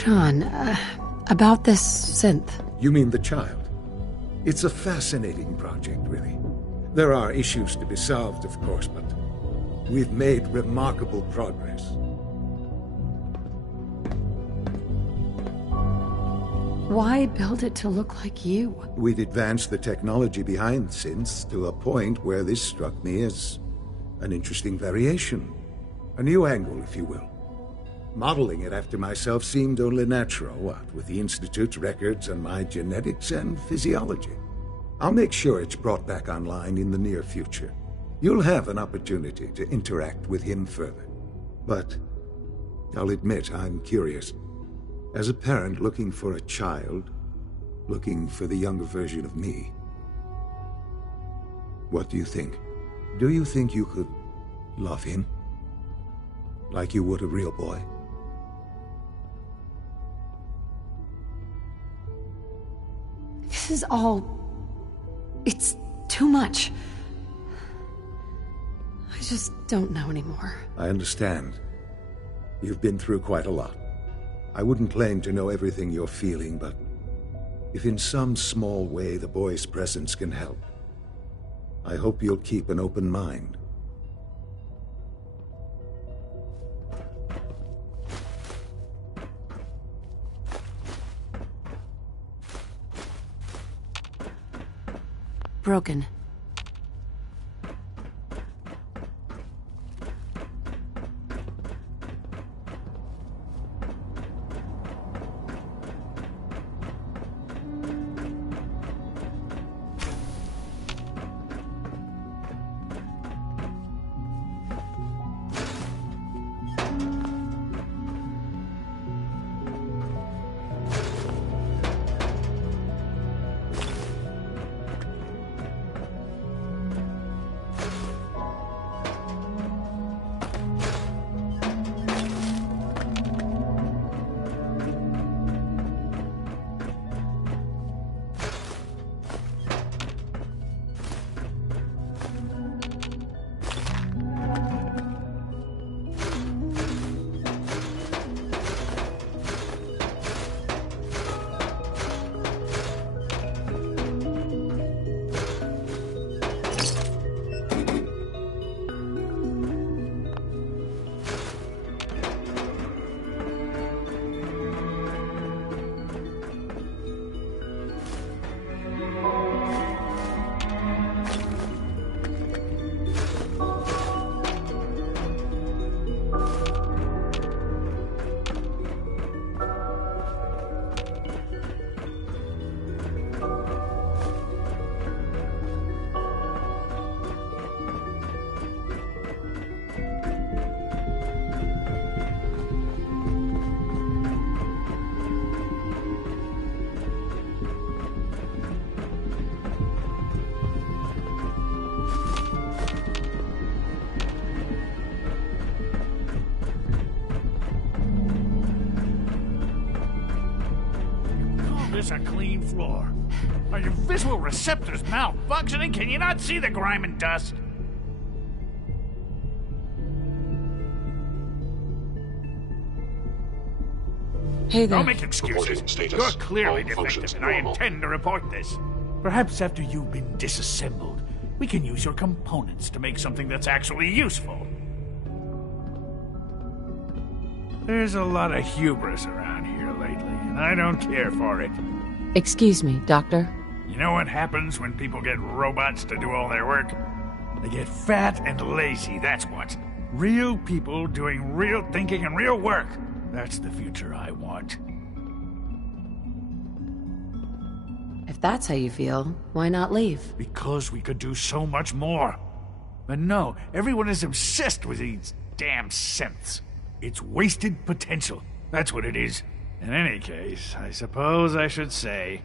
Sean, about this synth. You mean the child? It's a fascinating project, really. There are issues to be solved, of course, but we've made remarkable progress. Why build it to look like you? We'd advanced the technology behind synths to a point where this struck me as an interesting variation. A new angle, if you will. Modeling it after myself seemed only natural, what with the Institute's records and my genetics and physiology. I'll make sure it's brought back online in the near future. You'll have an opportunity to interact with him further. But I'll admit I'm curious. As a parent looking for a child, looking for the younger version of me, what do you think? Do you think you could love him? Like you would a real boy? This is all... it's too much. I just don't know anymore. I understand. You've been through quite a lot. I wouldn't claim to know everything you're feeling, but if in some small way the boy's presence can help, I hope you'll keep an open mind. Broken. A clean floor. Are your visual receptors malfunctioning? Can you not see the grime and dust? Hey there. Don't make excuses. You're clearly defective, and I intend to report this. Perhaps after you've been disassembled, we can use your components to make something that's actually useful. There's a lot of hubris around here lately, and I don't care for it. Excuse me, Doctor. You know what happens when people get robots to do all their work? They get fat and lazy, that's what. Real people doing real thinking and real work. That's the future I want. If that's how you feel, why not leave? Because we could do so much more. But no, everyone is obsessed with these damn synths. It's wasted potential. That's what it is. In any case, I suppose I should say,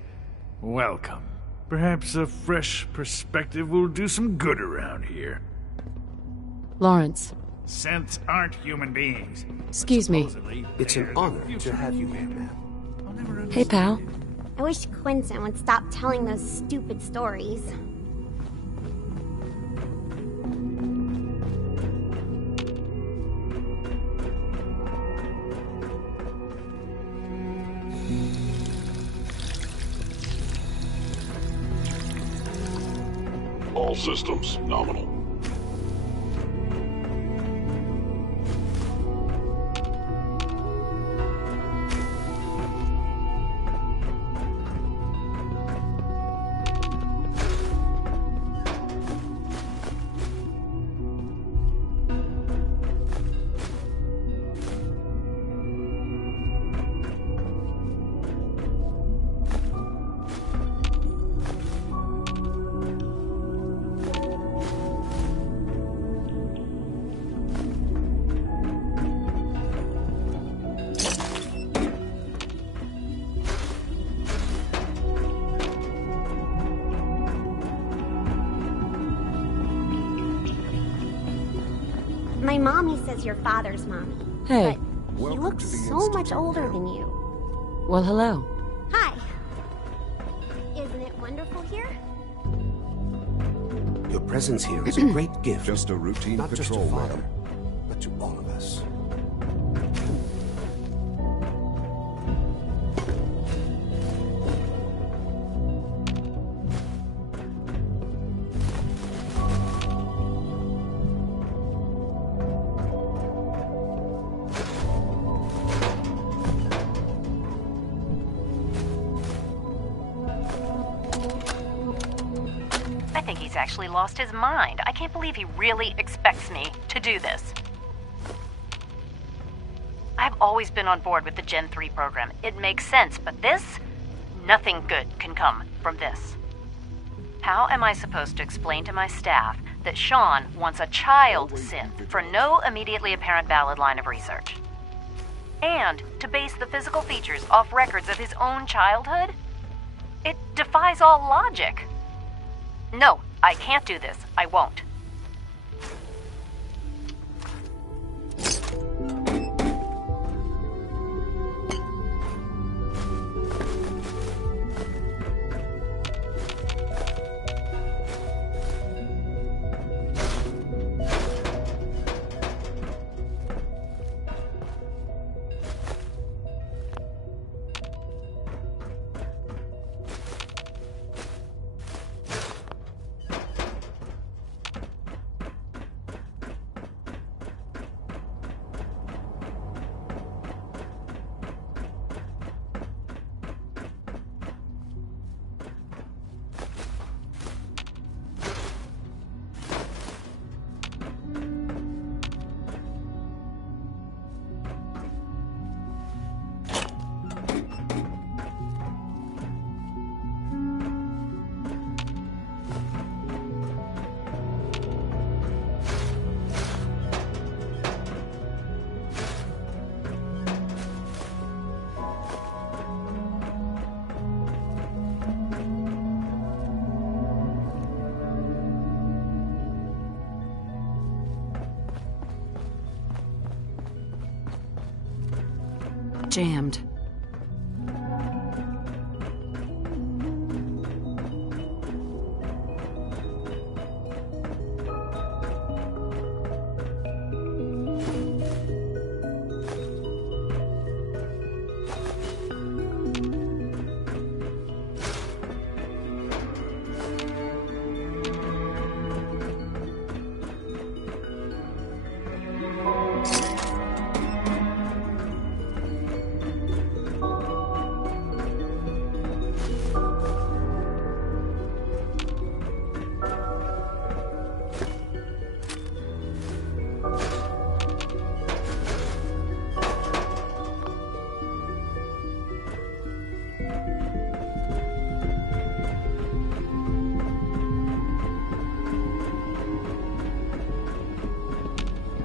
welcome. Perhaps a fresh perspective will do some good around here. Lawrence. Synths aren't human beings. Excuse me. It's an honor to have you here, ma'am. Hey, pal. I wish Quinton would stop telling those stupid stories. All systems nominal. My mommy says your father's mommy. Hey. But he looks so much older than you. Well, hello. Hi. Isn't it wonderful here? Your presence here is a great gift. Just a routine Not just to patrol, Father, madam. but to all of us. I think he's actually lost his mind. I can't believe he really expects me to do this. I've always been on board with the Gen 3 program. It makes sense, but this? Nothing good can come from this. How am I supposed to explain to my staff that Sean wants a child synth for no immediately apparent valid line of research? And to base the physical features off records of his own childhood? It defies all logic. No, I can't do this. I won't. Jammed.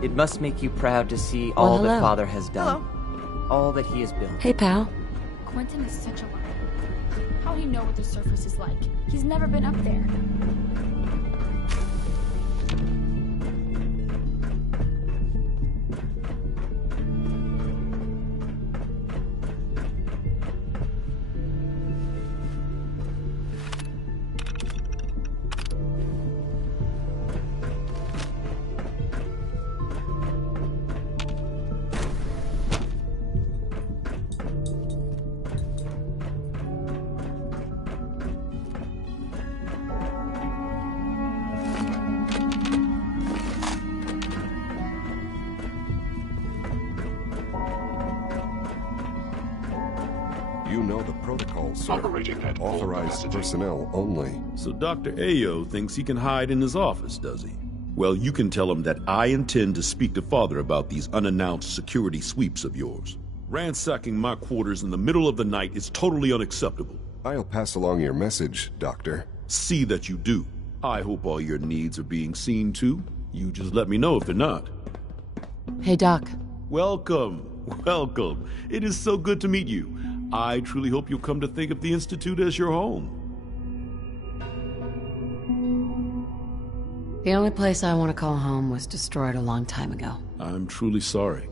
It must make you proud to see all hello. that Father has done. All that he has built. Hey, pal. Quentin is such a liar. How he know what the surface is like? He's never been up there. You know the protocol, sir. Authorized personnel only. So Dr. Ayo thinks he can hide in his office, does he? Well, you can tell him that I intend to speak to Father about these unannounced security sweeps of yours. Ransacking my quarters in the middle of the night is totally unacceptable. I'll pass along your message, Doctor. See that you do. I hope all your needs are being seen too. You just let me know if they're not. Hey, Doc. Welcome. Welcome. It is so good to meet you. I truly hope you'll come to think of the Institute as your home. The only place I want to call home was destroyed a long time ago. I'm truly sorry.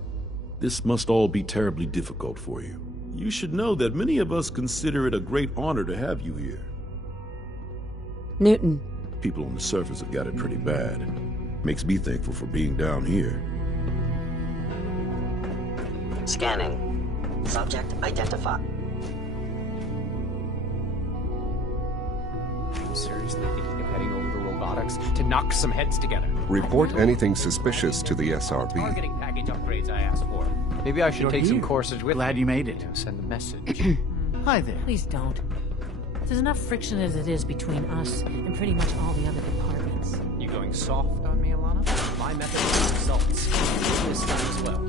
This must all be terribly difficult for you. You should know that many of us consider it a great honor to have you here. Newton. People on the surface have got it pretty bad. Makes me thankful for being down here. Scanning. Subject identified. I'm seriously thinking of heading over to robotics to knock some heads together. Report anything suspicious to the SRB. Targeting package upgrades I asked for. Maybe I should take some courses with Glad you made it. Send the message. Hi there. Please don't. There's enough friction as it is between us and pretty much all the other departments. You going soft on me, Alana? My method of results. This time as well.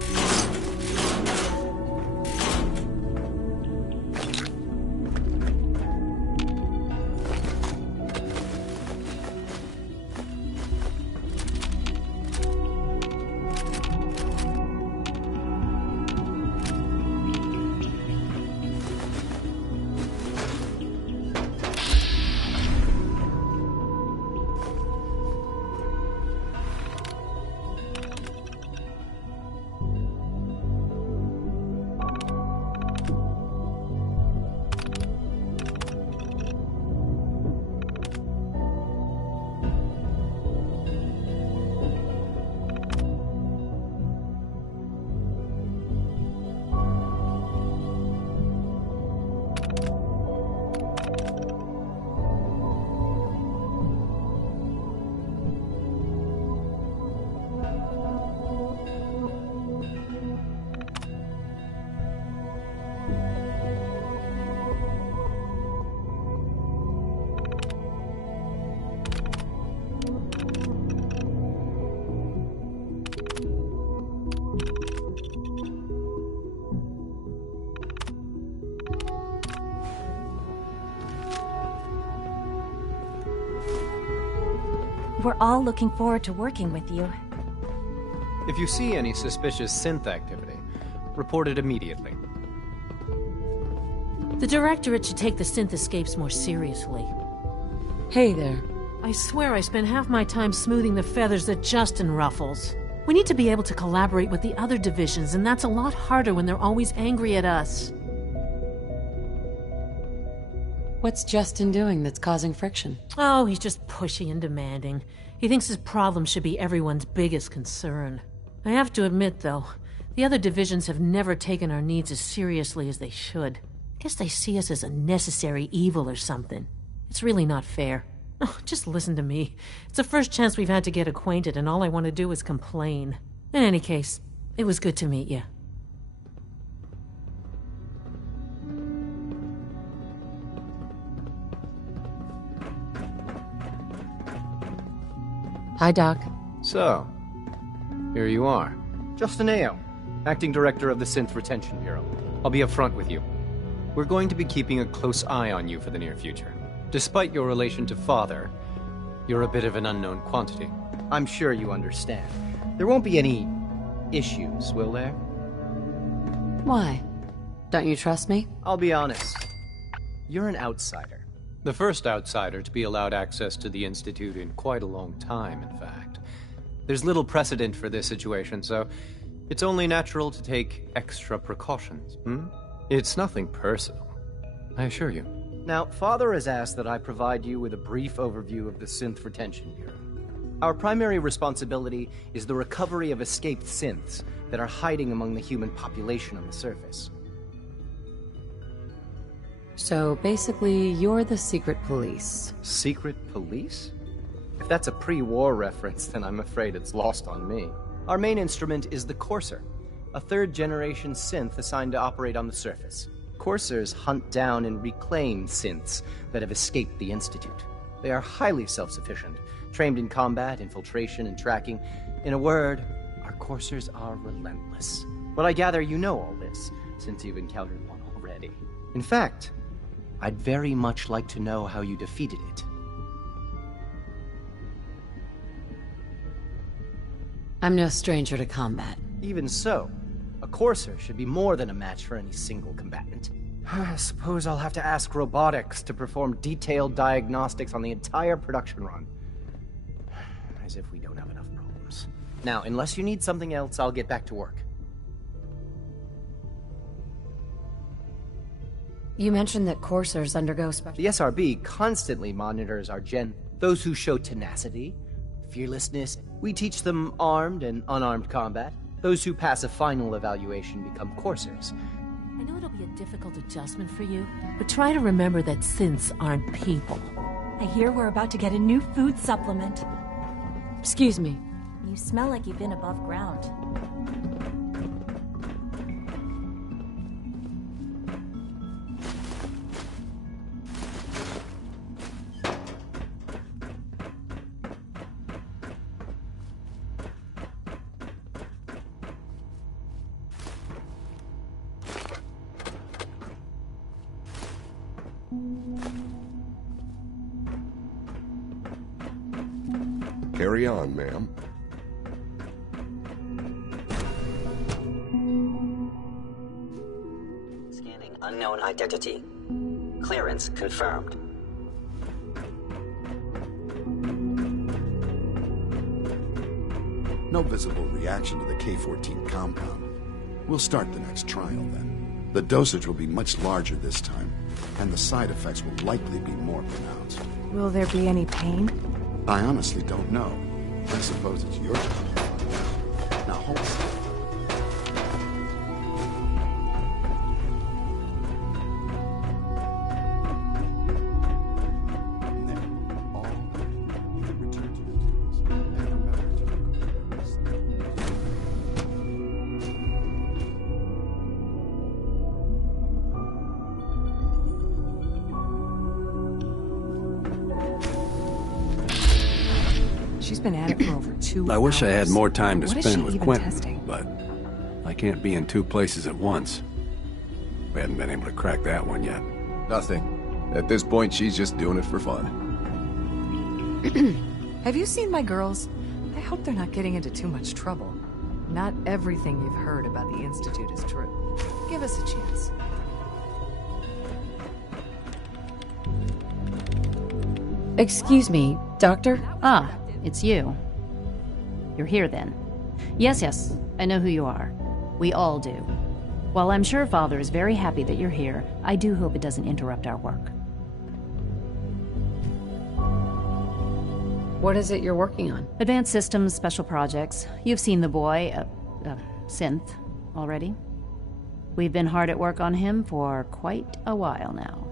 We're all looking forward to working with you. If you see any suspicious synth activity, report it immediately. The Directorate should take the synth escapes more seriously. Hey there. I swear I spend half my time smoothing the feathers that Justin ruffles. We need to be able to collaborate with the other divisions, and that's a lot harder when they're always angry at us. What's Justin doing that's causing friction? Oh, he's just pushy and demanding. He thinks his problem should be everyone's biggest concern. I have to admit, though, the other divisions have never taken our needs as seriously as they should. Guess they see us as a necessary evil or something. It's really not fair. Oh, just listen to me. It's the first chance we've had to get acquainted, and all I want to do is complain. In any case, it was good to meet you. Hi, Doc. So, here you are. Justin Ayo, Acting Director of the Synth Retention Bureau. I'll be upfront with you. We're going to be keeping a close eye on you for the near future. Despite your relation to Father, you're a bit of an unknown quantity. I'm sure you understand. There won't be any issues, will there? Why? Don't you trust me? I'll be honest. You're an outsider. The first outsider to be allowed access to the Institute in quite a long time, in fact. There's little precedent for this situation, so it's only natural to take extra precautions. It's nothing personal, I assure you. Now, Father has asked that I provide you with a brief overview of the Synth Retention Bureau. Our primary responsibility is the recovery of escaped synths that are hiding among the human population on the surface. So basically, you're the secret police. Secret police? If that's a pre-war reference, then I'm afraid it's lost on me. Our main instrument is the Courser, a third-generation synth assigned to operate on the surface. Coursers hunt down and reclaim synths that have escaped the Institute. They are highly self-sufficient, trained in combat, infiltration, and tracking. In a word, our coursers are relentless. But I gather you know all this, since you've encountered one already. In fact, I'd very much like to know how you defeated it. I'm no stranger to combat. Even so, a courser should be more than a match for any single combatant. I suppose I'll have to ask robotics to perform detailed diagnostics on the entire production run. As if we don't have enough problems. Now, unless you need something else, I'll get back to work. You mentioned that coursers undergo special... The SRB constantly monitors our gen... Those who show tenacity, fearlessness, we teach them armed and unarmed combat. Those who pass a final evaluation become coursers. I know it'll be a difficult adjustment for you, but try to remember that synths aren't people. I hear we're about to get a new food supplement. Excuse me. You smell like you've been above ground. Carry on, ma'am. Scanning unknown identity. Clearance confirmed. No visible reaction to the K-14 compound. We'll start the next trial then. The dosage will be much larger this time, and the side effects will likely be more pronounced. Will there be any pain? I honestly don't know. I suppose it's your job. Now hold still. She's been at it for over 2 hours. I wish I had more time to What is spend she with even Quentin, testing? but I can't be in 2 places at once. We haven't been able to crack that one yet. Nothing. At this point, she's just doing it for fun. Have you seen my girls? I hope they're not getting into too much trouble. Not everything you've heard about the Institute is true. Give us a chance. Excuse me, Doctor? Ah, it's you. You're here then. Yes, I know who you are. We all do. While I'm sure Father is very happy that you're here, I do hope it doesn't interrupt our work. What is it you're working on? Advanced Systems Special Projects. You've seen the boy, Synth, already. We've been hard at work on him for quite a while now.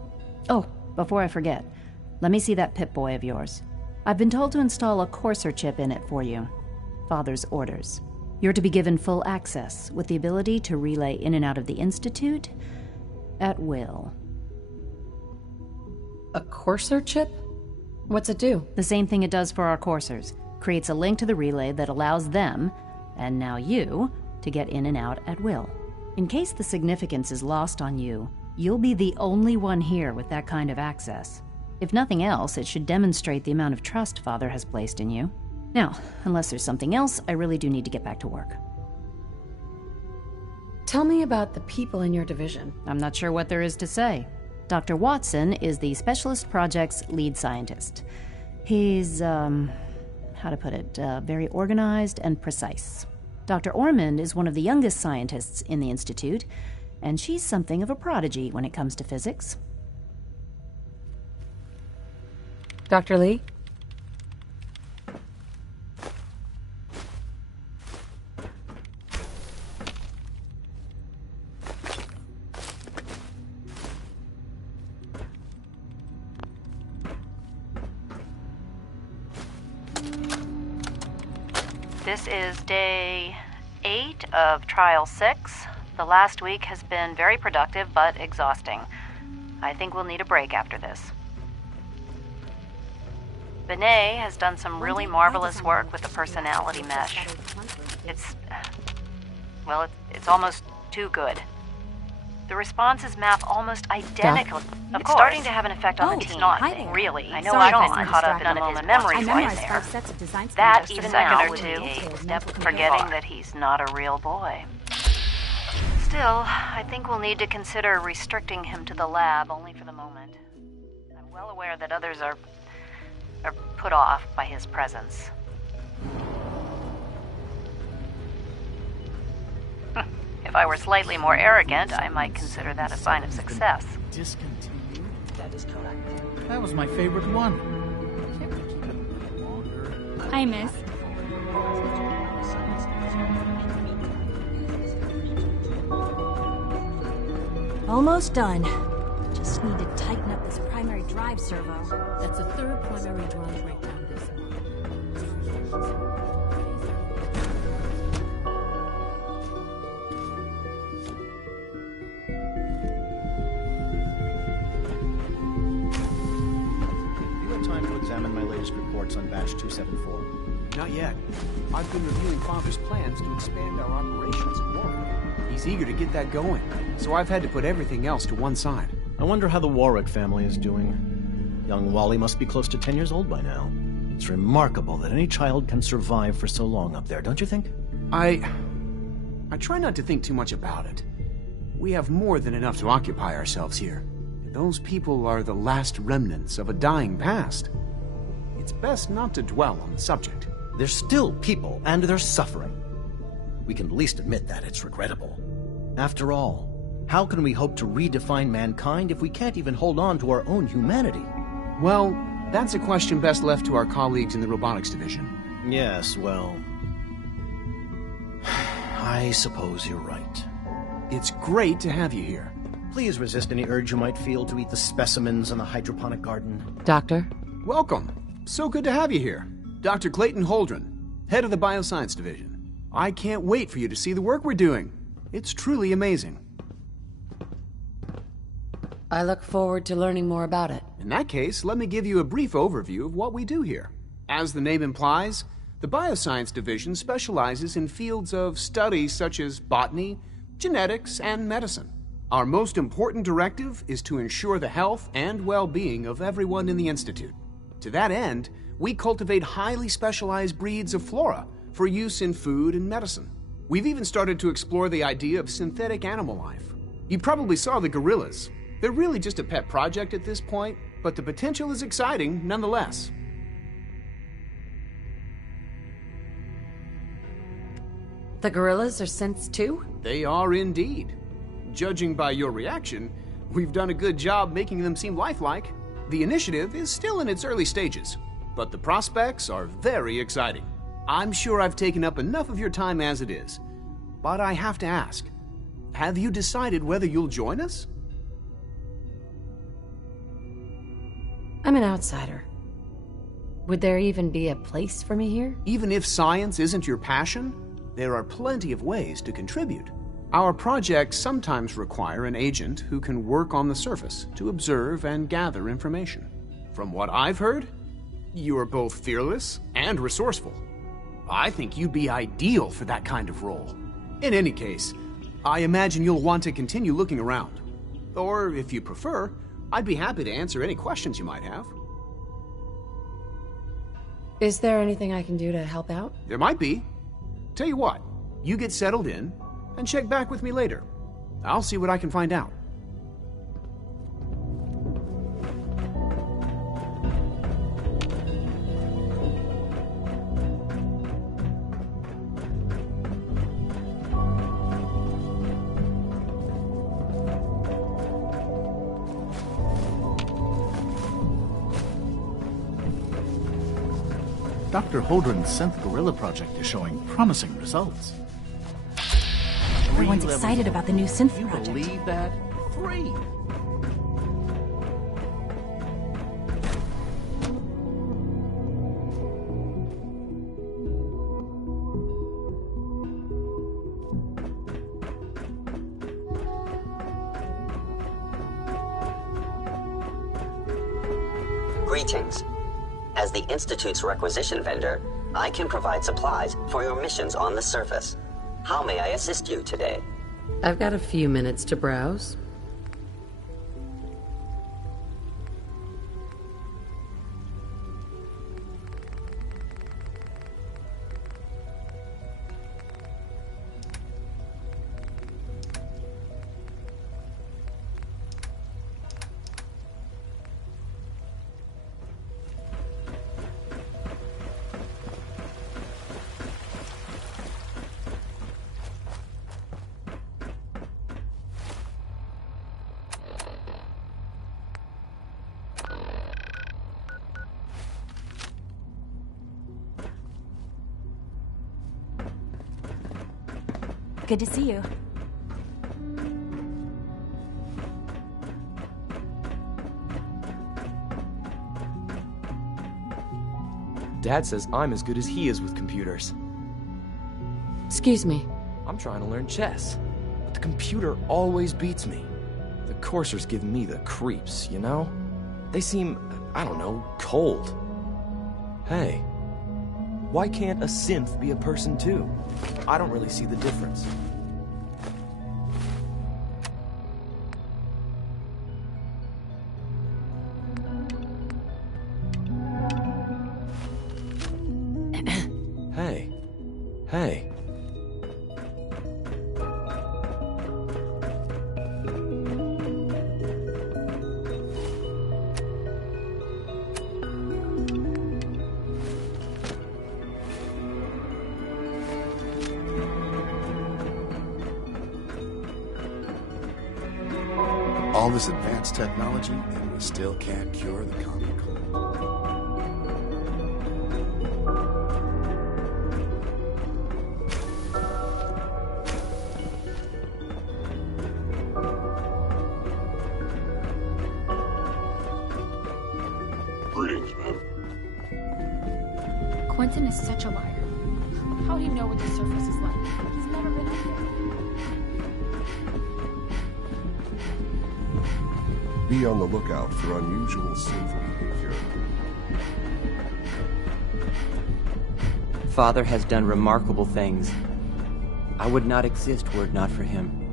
Oh, before I forget, let me see that Pip-Boy of yours. I've been told to install a Courser chip in it for you. Father's orders. You're to be given full access, with the ability to relay in and out of the Institute at will. A Courser chip? What's it do? The same thing it does for our coursers. Creates a link to the relay that allows them, and now you, to get in and out at will. In case the significance is lost on you, you'll be the only one here with that kind of access. If nothing else, it should demonstrate the amount of trust Father has placed in you. Now, unless there's something else, I really do need to get back to work. Tell me about the people in your division. I'm not sure what there is to say. Dr. Watson is the Specialist Project's lead scientist. He's, how to put it, very organized and precise. Dr. Ormond is one of the youngest scientists in the Institute, and she's something of a prodigy when it comes to physics. Dr. Lee? This is day 8 of Trial 6. The last week has been very productive, but exhausting. I think we'll need a break after this. Benet has done some really marvelous work with the personality mesh. It's almost too good. The responses map almost identically. It's starting to have an effect on the team. Not really. I know I've been caught up in the moment memories right there. That even now would be a step forgetting that he's not a real boy. Still, I think we'll need to consider restricting him to the lab only for the moment. I'm well aware that others are put off by his presence. If I were slightly more arrogant, I might consider that a sign of success. Discontinued? That is correct. That was my favorite one. Hi, miss. Almost done. Just need to tighten up this primary drive servo. That's the third primary drive breakdown this month. You have time to examine my latest reports on batch 274. Not yet. I've been reviewing Father's plans to expand our operations at Warwick. He's eager to get that going, so I've had to put everything else to one side. I wonder how the Warwick family is doing. Young Wally must be close to 10 years old by now. It's remarkable that any child can survive for so long up there, don't you think? I try not to think too much about it. We have more than enough to occupy ourselves here. Those people are the last remnants of a dying past. It's best not to dwell on the subject. They're still people, and they're suffering. We can at least admit that it's regrettable. After all, how can we hope to redefine mankind if we can't even hold on to our own humanity? Well, that's a question best left to our colleagues in the robotics division. Yes, well... I suppose you're right. It's great to have you here. Please resist any urge you might feel to eat the specimens in the hydroponic garden. Doctor? Welcome. So good to have you here. Dr. Clayton Holdren, head of the Bioscience Division. I can't wait for you to see the work we're doing. It's truly amazing. I look forward to learning more about it. In that case, let me give you a brief overview of what we do here. As the name implies, the Bioscience Division specializes in fields of study such as botany, genetics, and medicine. Our most important directive is to ensure the health and well-being of everyone in the Institute. To that end, we cultivate highly specialized breeds of flora for use in food and medicine. We've even started to explore the idea of synthetic animal life. You probably saw the gorillas. They're really just a pet project at this point, but the potential is exciting nonetheless. The gorillas are synths too? They are indeed. Judging by your reaction, we've done a good job making them seem lifelike. The initiative is still in its early stages, but the prospects are very exciting. I'm sure I've taken up enough of your time as it is, but I have to ask, have you decided whether you'll join us? I'm an outsider. Would there even be a place for me here? Even if science isn't your passion, there are plenty of ways to contribute. Our projects sometimes require an agent who can work on the surface to observe and gather information. From what I've heard, you are both fearless and resourceful. I think you'd be ideal for that kind of role. In any case, I imagine you'll want to continue looking around. Or, if you prefer, I'd be happy to answer any questions you might have. Is there anything I can do to help out? There might be. Tell you what, you get settled in, and check back with me later. I'll see what I can find out. Dr. Holdren's synth gorilla project is showing promising results. Everyone's excited about the new synth you project. Believe that? 3. Greetings. As the Institute's requisition vendor, I can provide supplies for your missions on the surface. How may I assist you today? I've got a few minutes to browse. Good to see you. Dad says I'm as good as he is with computers. Excuse me. I'm trying to learn chess, but the computer always beats me. The coursers give me the creeps, you know? They seem, I don't know, cold. Hey, why can't a synth be a person too? I don't really see the difference. Hey. All this advanced technology, and we still can't cure the common cold. Greetings, ma'am. Quentin is such a liar. How'd he know what the surface is like? He's never been up there. Be on the lookout for unusual synth behavior. Father has done remarkable things. I would not exist were it not for him.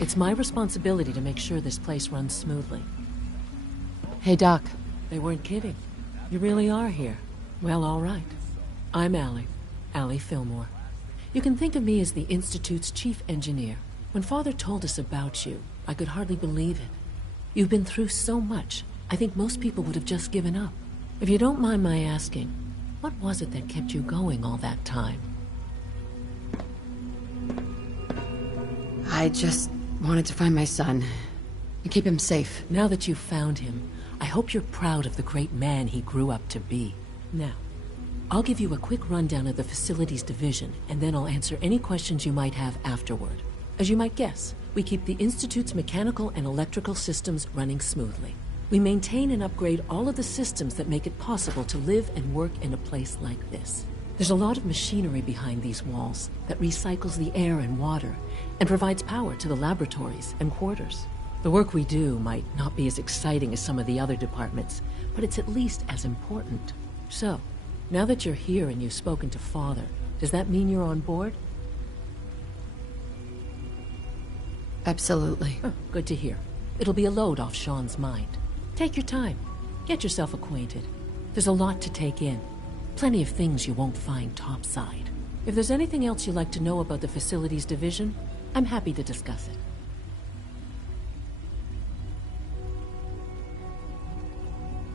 It's my responsibility to make sure this place runs smoothly. Hey, Doc. They weren't kidding. You really are here. Well, all right. I'm Allie Fillmore. You can think of me as the Institute's chief engineer. When Father told us about you, I could hardly believe it. You've been through so much, I think most people would have just given up. If you don't mind my asking, what was it that kept you going all that time? I just wanted to find my son and keep him safe. Now that you've found him, I hope you're proud of the great man he grew up to be. Now, I'll give you a quick rundown of the facilities division, and then I'll answer any questions you might have afterward. As you might guess, we keep the Institute's mechanical and electrical systems running smoothly. We maintain and upgrade all of the systems that make it possible to live and work in a place like this. There's a lot of machinery behind these walls that recycles the air and water and provides power to the laboratories and quarters. The work we do might not be as exciting as some of the other departments, but it's at least as important. So, now that you're here and you've spoken to Father, does that mean you're on board? Absolutely. Oh, good to hear. It'll be a load off Sean's mind. Take your time. Get yourself acquainted. There's a lot to take in. Plenty of things you won't find topside. If there's anything else you'd like to know about the facilities division, I'm happy to discuss it.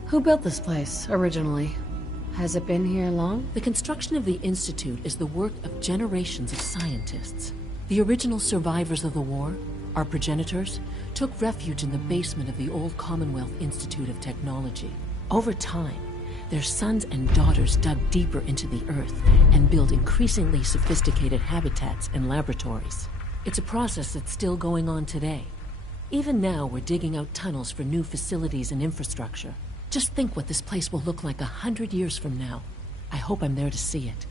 Who built this place, originally? Has it been here long? The construction of the Institute is the work of generations of scientists. The original survivors of the war, our progenitors, took refuge in the basement of the old Commonwealth Institute of Technology. Over time, their sons and daughters dug deeper into the Earth and built increasingly sophisticated habitats and laboratories. It's a process that's still going on today. Even now, we're digging out tunnels for new facilities and infrastructure. Just think what this place will look like 100 years from now. I hope I'm there to see it.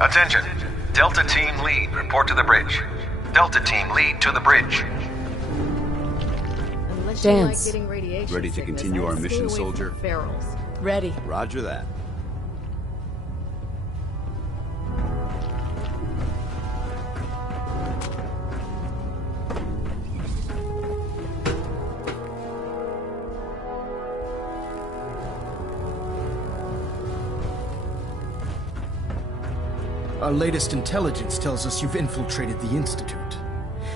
Attention! Delta Team Lead, report to the bridge. Delta Team Lead to the bridge. Dance. Ready to continue our mission, soldier? Ready. Roger that. Our latest intelligence tells us you've infiltrated the Institute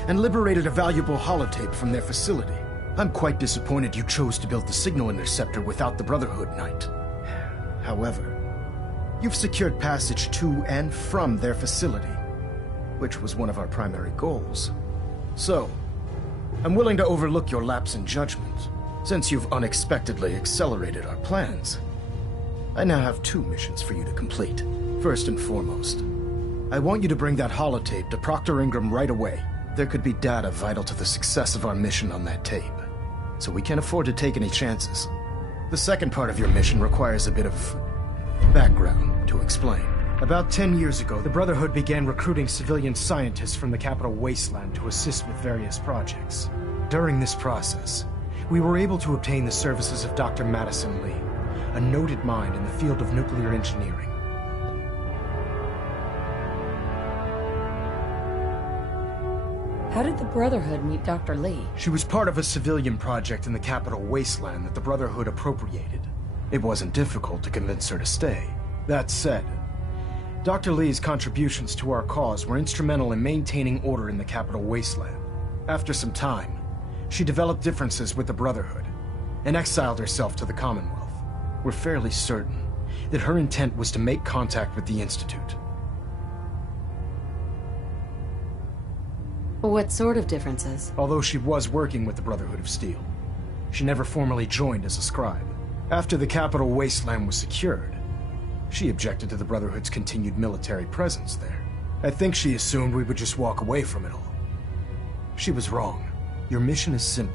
and liberated a valuable holotape from their facility. I'm quite disappointed you chose to build the signal interceptor without the Brotherhood, Knight. However, you've secured passage to and from their facility, which was one of our primary goals. So, I'm willing to overlook your lapse in judgment, since you've unexpectedly accelerated our plans. I now have 2 missions for you to complete. First and foremost, I want you to bring that holotape to Proctor Ingram right away. There could be data vital to the success of our mission on that tape, so we can't afford to take any chances. The second part of your mission requires a bit of background to explain. About 10 years ago, the Brotherhood began recruiting civilian scientists from the capital wasteland to assist with various projects. During this process, we were able to obtain the services of Dr. Madison Lee, a noted mind in the field of nuclear engineering. How did the Brotherhood meet Dr. Lee? She was part of a civilian project in the capital wasteland that the Brotherhood appropriated. It wasn't difficult to convince her to stay. That said, Dr. Lee's contributions to our cause were instrumental in maintaining order in the capital wasteland. After some time, she developed differences with the Brotherhood and exiled herself to the Commonwealth. We're fairly certain that her intent was to make contact with the Institute. What sort of differences? Although she was working with the Brotherhood of Steel, she never formally joined as a scribe. After the capital wasteland was secured, she objected to the Brotherhood's continued military presence there. I think she assumed we would just walk away from it all. She was wrong. Your mission is simple.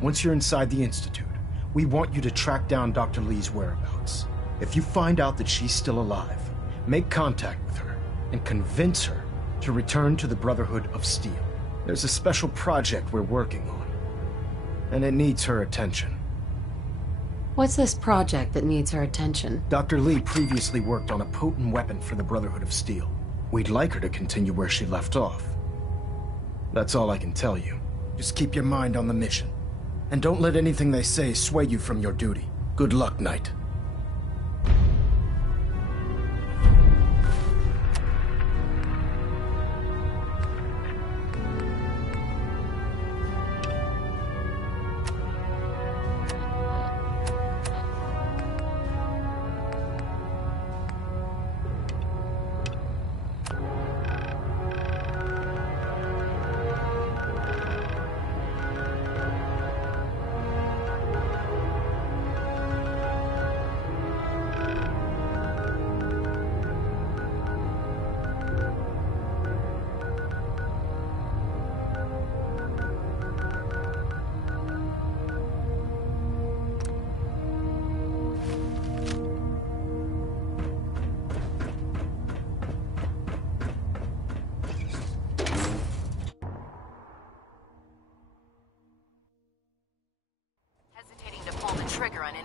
Once you're inside the Institute, we want you to track down Dr. Lee's whereabouts. If you find out that she's still alive, make contact with her and convince her to return to the Brotherhood of Steel. There's a special project we're working on, and it needs her attention. What's this project that needs her attention? Dr. Lee previously worked on a potent weapon for the Brotherhood of Steel. We'd like her to continue where she left off. That's all I can tell you. Just keep your mind on the mission, and don't let anything they say sway you from your duty. Good luck, Knight.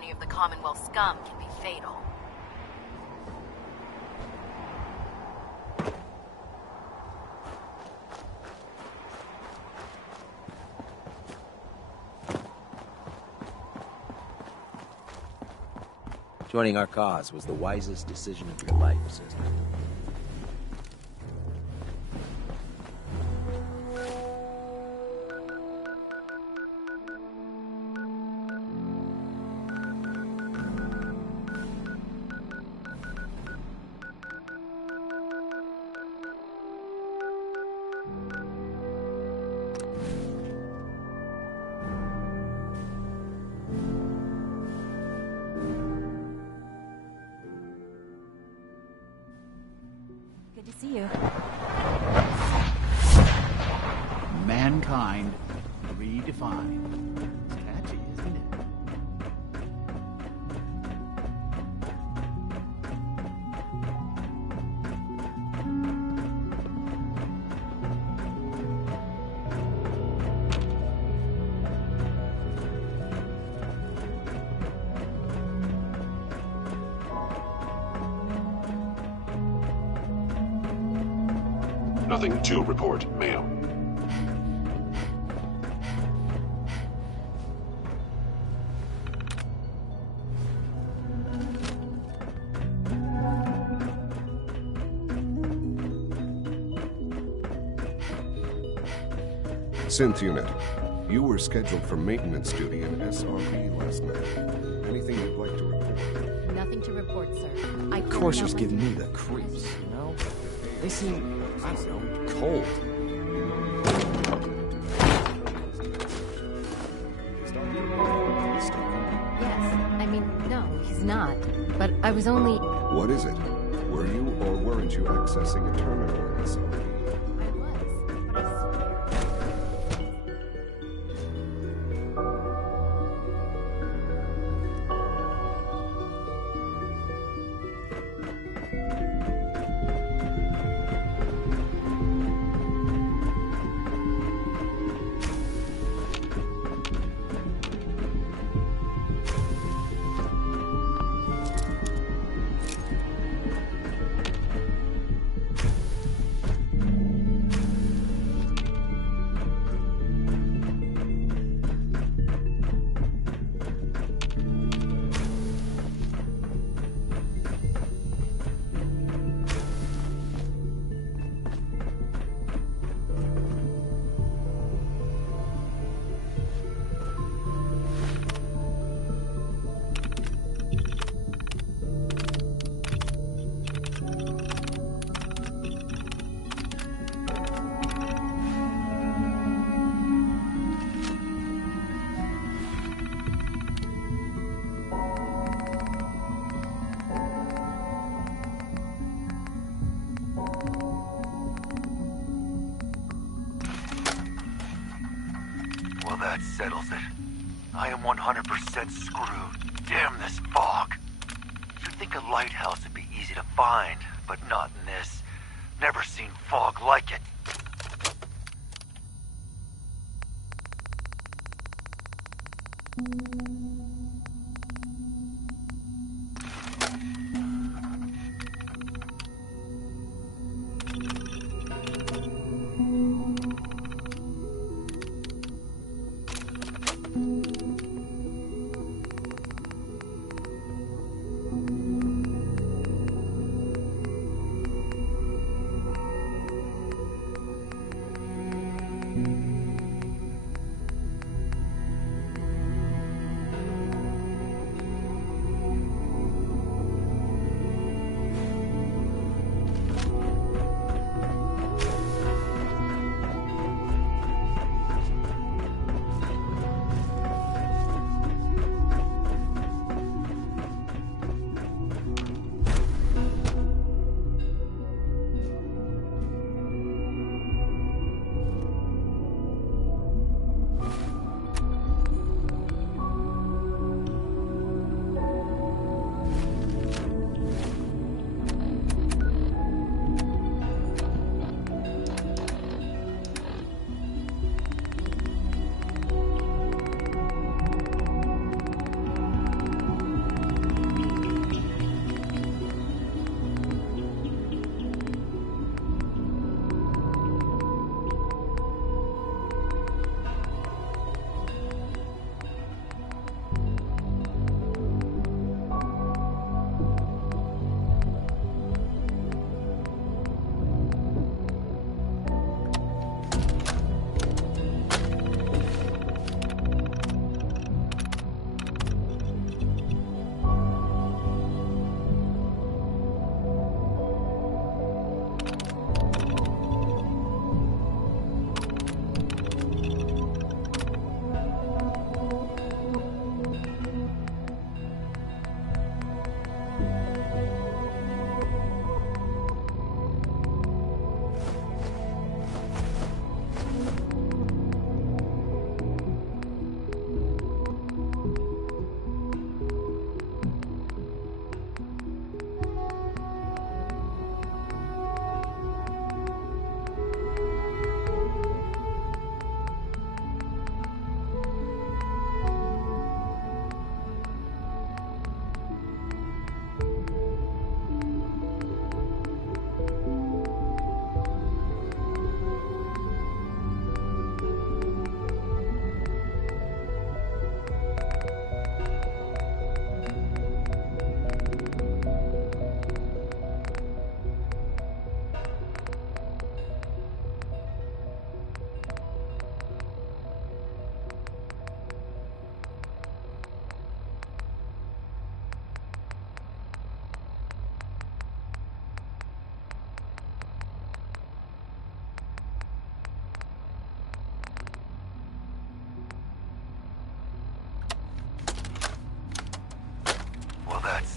any of the Commonwealth scum can be fatal. Joining our cause was the wisest decision of your life, sister. Good to see you. Mankind redefined. It's catchy, isn't it? Nothing to report, ma'am. Synth unit, you were scheduled for maintenance duty in SRB last night. Anything you'd like to report? Nothing to report, sir. Coursers give me the creeps, you know? They seem, I don't know, cold. Yes, I mean, no, he's not. But I was only... What is it? Were you or weren't you accessing a terminal in SRB? Well, that settles it. I am 100% screwed. Damn this fog. You'd think a lighthouse would be easy to find, but not in this. Never seen fog like it.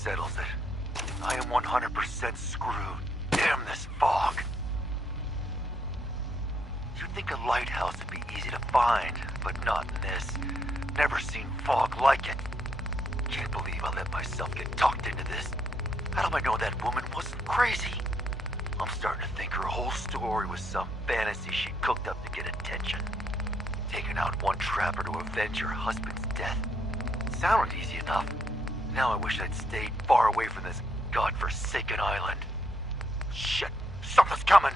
settles it. I am 100% screwed. Damn this fog. You'd think a lighthouse would be easy to find, but not in this. Never seen fog like it. Can't believe I let myself get talked into this. How do I know that woman wasn't crazy? I'm starting to think her whole story was some fantasy she cooked up to get attention. Taking out one trapper to avenge her husband's death. Sounded easy enough. Now I wish I'd stayed far away from this godforsaken island. Shit, something's coming!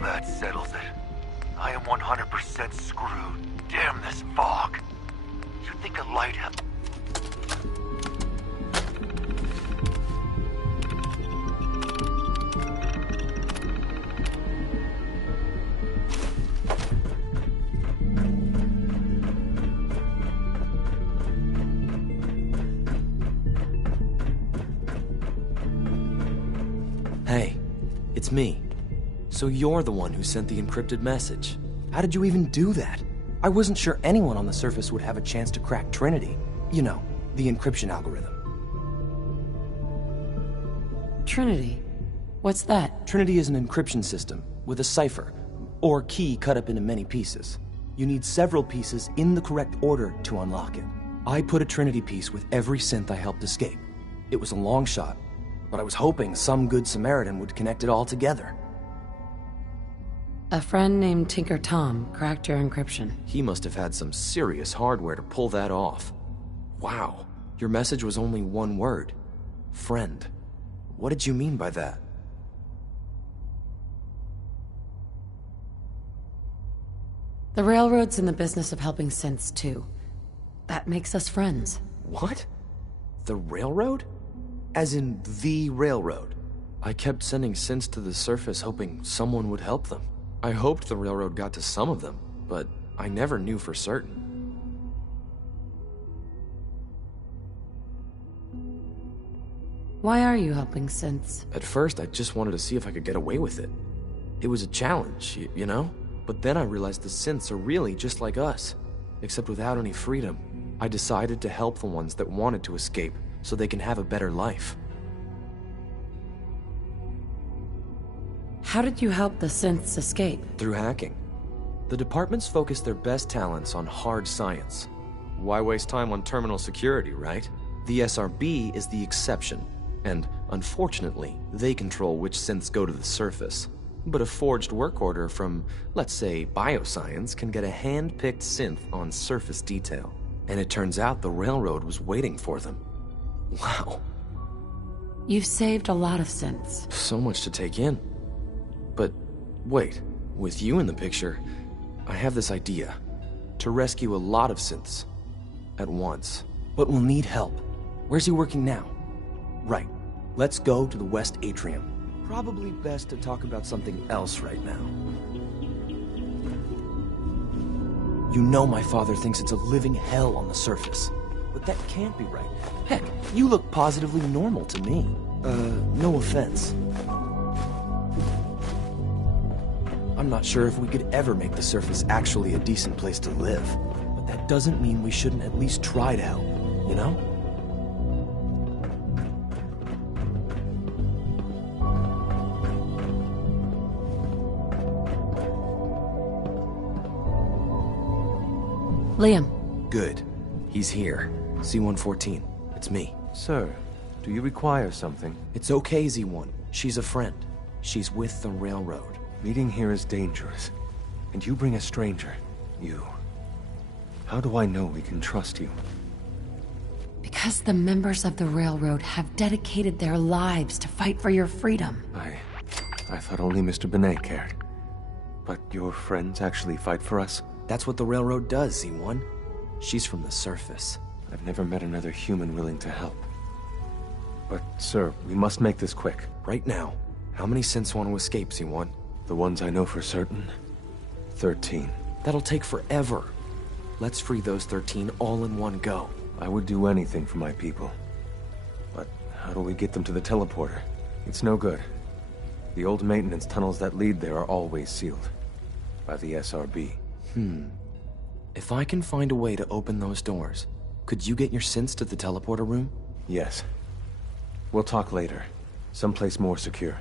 That settles it. I am 100% screwed. Damn this fog. You'd think a lighthouse... Hey, it's me. So you're the one who sent the encrypted message. How did you even do that? I wasn't sure anyone on the surface would have a chance to crack Trinity. You know, the encryption algorithm. Trinity? What's that? Trinity is an encryption system with a cipher, or key cut up into many pieces. You need several pieces in the correct order to unlock it. I put a Trinity piece with every synth I helped escape. It was a long shot, but I was hoping some good Samaritan would connect it all together. A friend named Tinker Tom cracked your encryption. He must have had some serious hardware to pull that off. Wow, your message was only one word. Friend. What did you mean by that? The Railroad's in the business of helping synths too. That makes us friends. What? The Railroad? As in the Railroad? I kept sending synths to the surface hoping someone would help them. I hoped the Railroad got to some of them, but I never knew for certain. Why are you helping synths? At first, I just wanted to see if I could get away with it. It was a challenge, you know? But then I realized the synths are really just like us, except without any freedom. I decided to help the ones that wanted to escape, so they can have a better life. How did you help the synths escape? Through hacking. The departments focus their best talents on hard science. Why waste time on terminal security, right? The SRB is the exception, and unfortunately, they control which synths go to the surface. But a forged work order from, let's say, bioscience can get a hand-picked synth on surface detail. And it turns out the Railroad was waiting for them. Wow. You've saved a lot of synths. So much to take in. But wait, with you in the picture, I have this idea. To rescue a lot of synths. At once. But we'll need help. Where's he working now? Right. Let's go to the West Atrium. Probably best to talk about something else right now. You know my father thinks it's a living hell on the surface. But that can't be right. Heck, you look positively normal to me. No offense. I'm not sure if we could ever make the surface actually a decent place to live. But that doesn't mean we shouldn't at least try to help, you know? Liam. Good. He's here. C-114. It's me. Sir, do you require something? It's okay, Z1. She's a friend. She's with the Railroad. Meeting here is dangerous. And you bring a stranger. You. How do I know we can trust you? Because the members of the Railroad have dedicated their lives to fight for your freedom. I thought only Mr. Benet cared. But your friends actually fight for us? That's what the Railroad does, C1. She's from the surface. I've never met another human willing to help. But, sir, we must make this quick. Right now, how many synths want to escape, C1? The ones I know for certain, 13. That'll take forever. Let's free those 13 all in one go. I would do anything for my people. But how do we get them to the teleporter? It's no good. The old maintenance tunnels that lead there are always sealed. By the SRB. If I can find a way to open those doors, could you get your synths to the teleporter room? Yes. We'll talk later. Someplace more secure.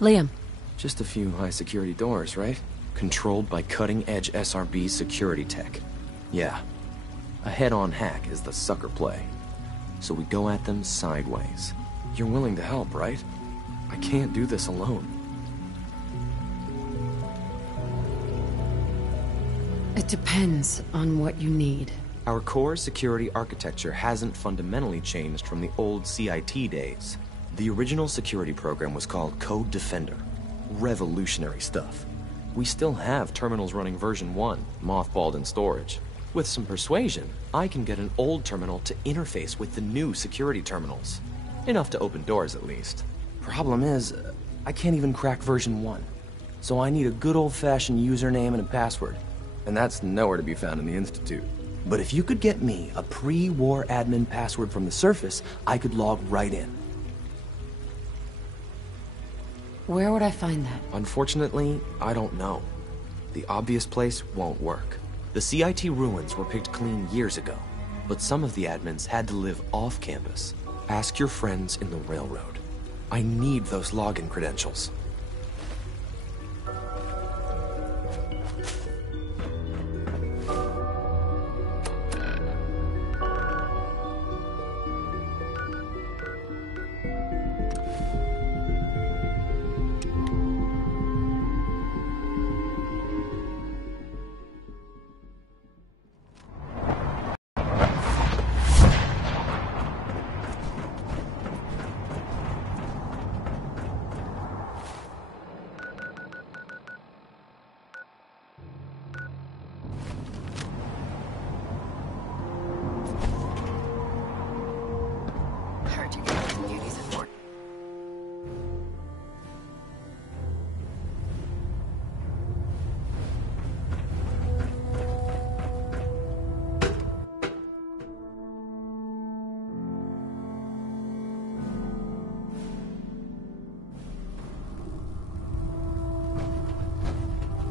Liam. Just a few high-security doors, right? Controlled by cutting-edge SRB security tech. Yeah. A head-on hack is the sucker play. So we go at them sideways. You're willing to help, right? I can't do this alone. It depends on what you need. Our core security architecture hasn't fundamentally changed from the old CIT days. The original security program was called Code Defender. Revolutionary stuff. We still have terminals running version 1, mothballed in storage. With some persuasion, I can get an old terminal to interface with the new security terminals. Enough to open doors, at least. Problem is, I can't even crack version 1. So I need a good old-fashioned username and a password. And that's nowhere to be found in the Institute. But if you could get me a pre-war admin password from the surface, I could log right in. Where would I find that? Unfortunately, I don't know. The obvious place won't work. The CIT ruins were picked clean years ago, but some of the admins had to live off campus. Ask your friends in the Railroad. I need those login credentials.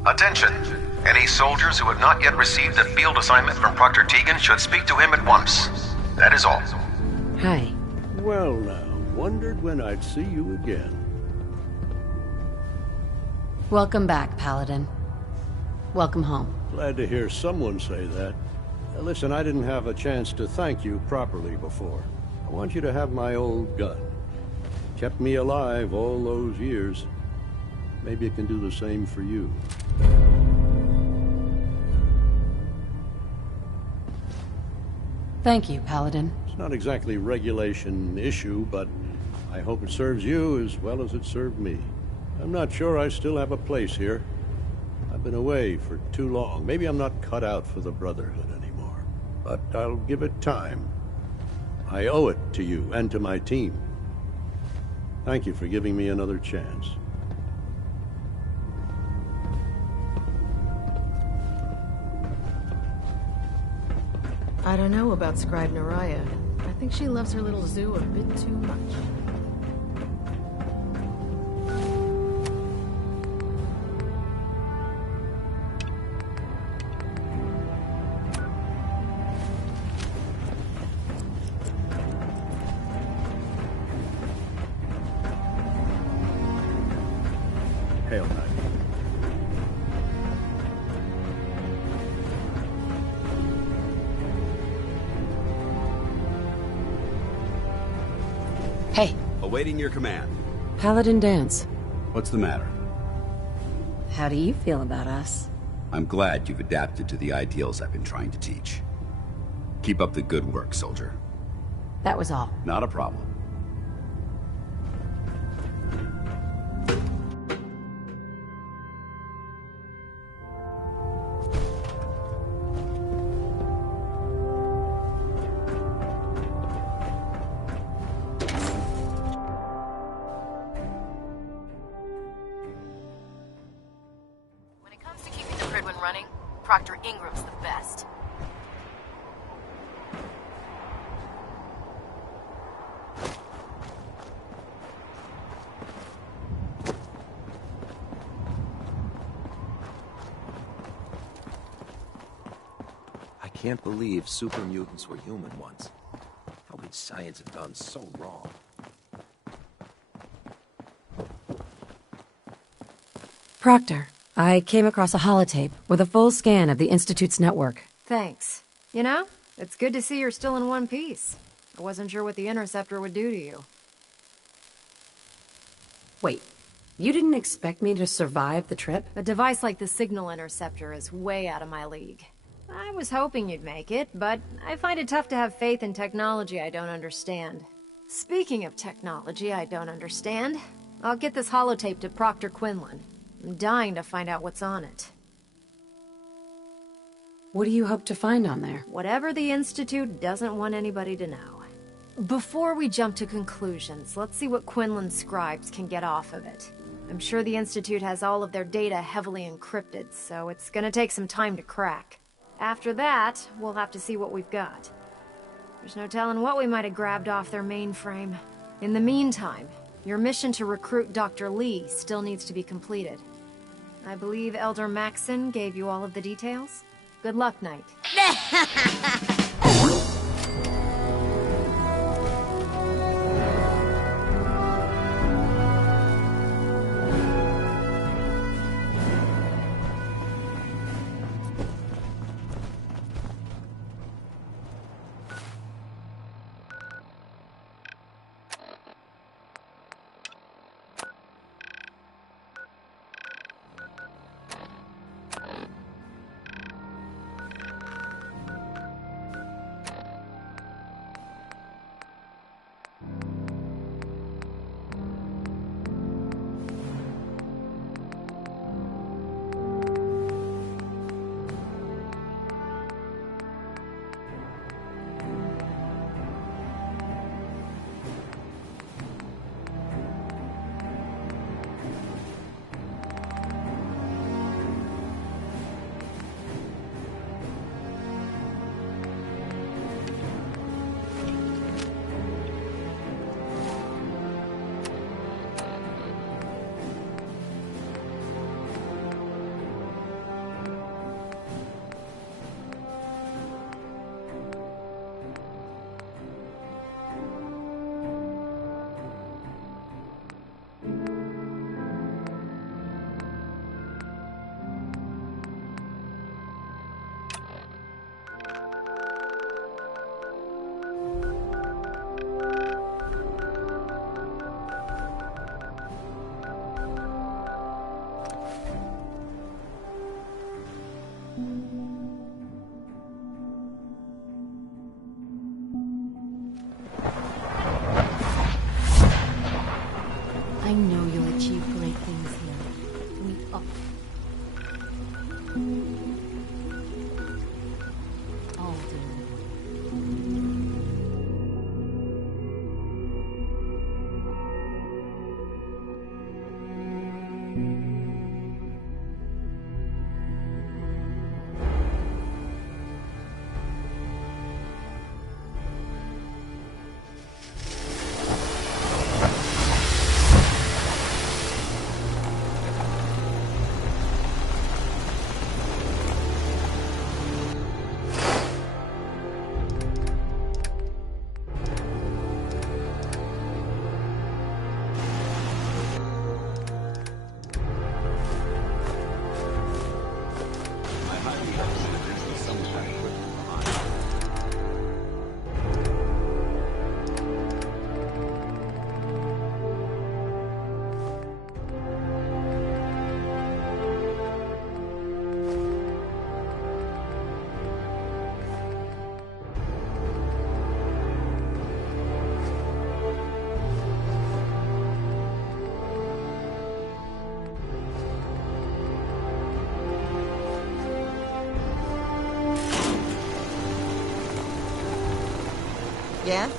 Attention! Any soldiers who have not yet received a field assignment from Proctor Tegan should speak to him at once. That is all. Hi. Well now, wondered when I'd see you again. Welcome back, Paladin. Welcome home. Glad to hear someone say that. Now, listen, I didn't have a chance to thank you properly before. I want you to have my old gun. Kept me alive all those years. Maybe it can do the same for you. Thank you, Paladin. It's not exactly a regulation issue, but I hope it serves you as well as it served me. I'm not sure I still have a place here. I've been away for too long. Maybe I'm not cut out for the Brotherhood anymore. But I'll give it time. I owe it to you and to my team. Thank you for giving me another chance. I don't know about Scribe Naraya. I think she loves her little zoo a bit too much. Hail Knight. Hey. Awaiting your command. Paladin dance. What's the matter? How do you feel about us? I'm glad you've adapted to the ideals I've been trying to teach. Keep up the good work, soldier. That was all. Not a problem. Ingram's the best. I can't believe super mutants were human once. How could science have gone so wrong? Proctor, I came across a holotape with a full scan of the Institute's network. Thanks. You know, it's good to see you're still in one piece. I wasn't sure what the Interceptor would do to you. Wait, you didn't expect me to survive the trip? A device like the Signal Interceptor is way out of my league. I was hoping you'd make it, but I find it tough to have faith in technology I don't understand. Speaking of technology I don't understand, I'll get this holotape to Proctor Quinlan. I'm dying to find out what's on it. What do you hope to find on there? Whatever the Institute doesn't want anybody to know. Before we jump to conclusions, let's see what Quinlan's scribes can get off of it. I'm sure the Institute has all of their data heavily encrypted, so it's gonna take some time to crack. After that, we'll have to see what we've got. There's no telling what we might have grabbed off their mainframe. In the meantime, your mission to recruit Dr. Lee still needs to be completed. I believe Elder Maxson gave you all of the details? Good luck, Knight. I know you'll achieve great things here. We all do. Yeah?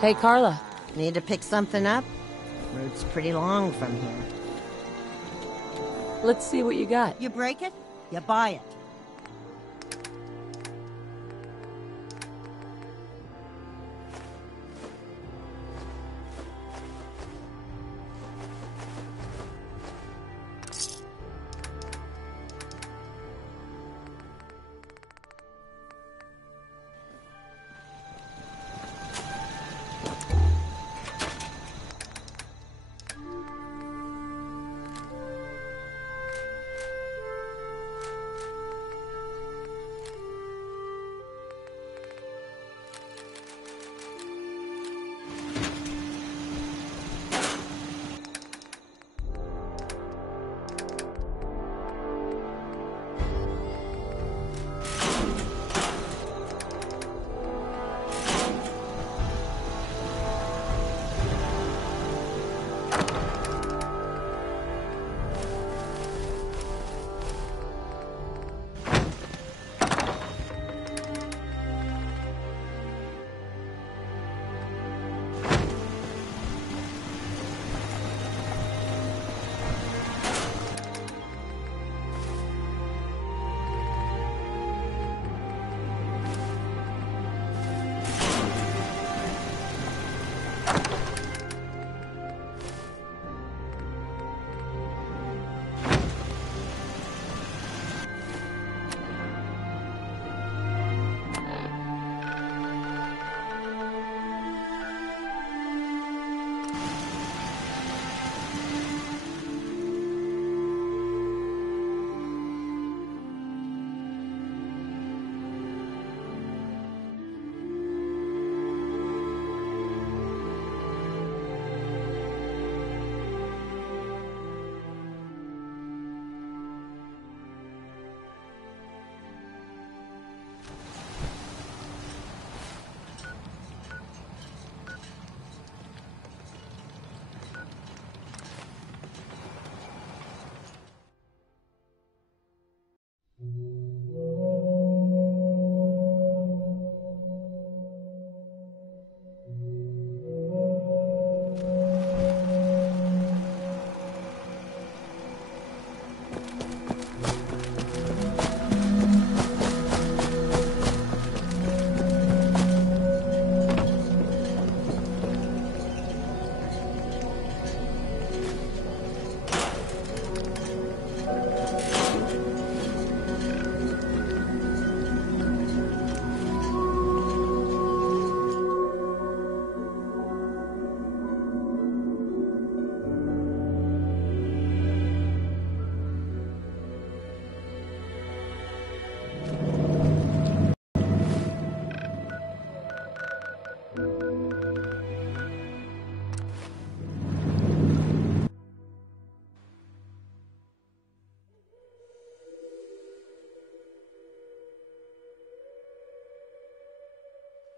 Hey, Carla. Need to pick something up? Route's pretty long from here. Let's see what you got. You break it, you buy it.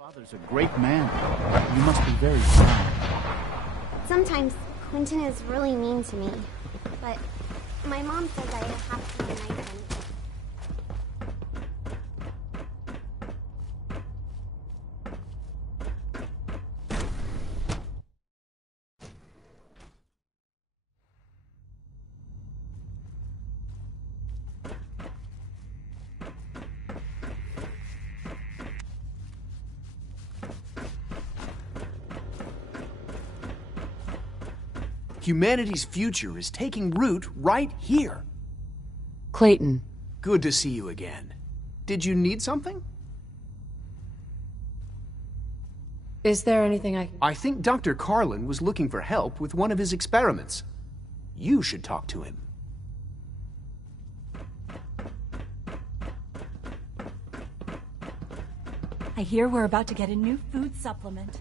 Father's a great man. You must be very proud. Sometimes Quentin is really mean to me, but my mom says I have to be nice and... Humanity's future is taking root right here. Clayton. Good to see you again. Did you need something? Is there anything I think Dr. Carlin was looking for help with one of his experiments. You should talk to him. I hear we're about to get a new food supplement.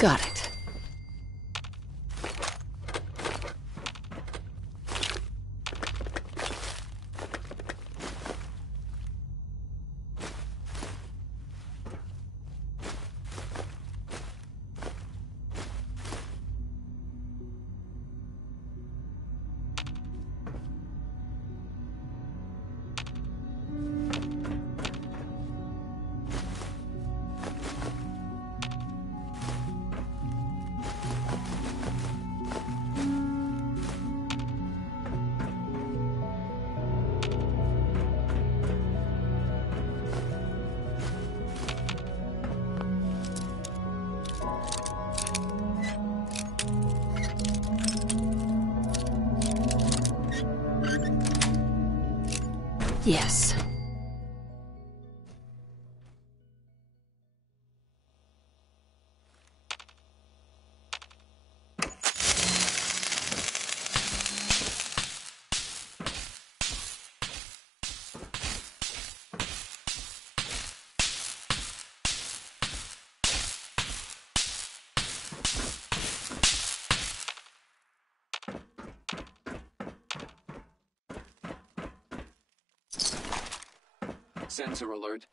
Got it. Yes. Sensor alert.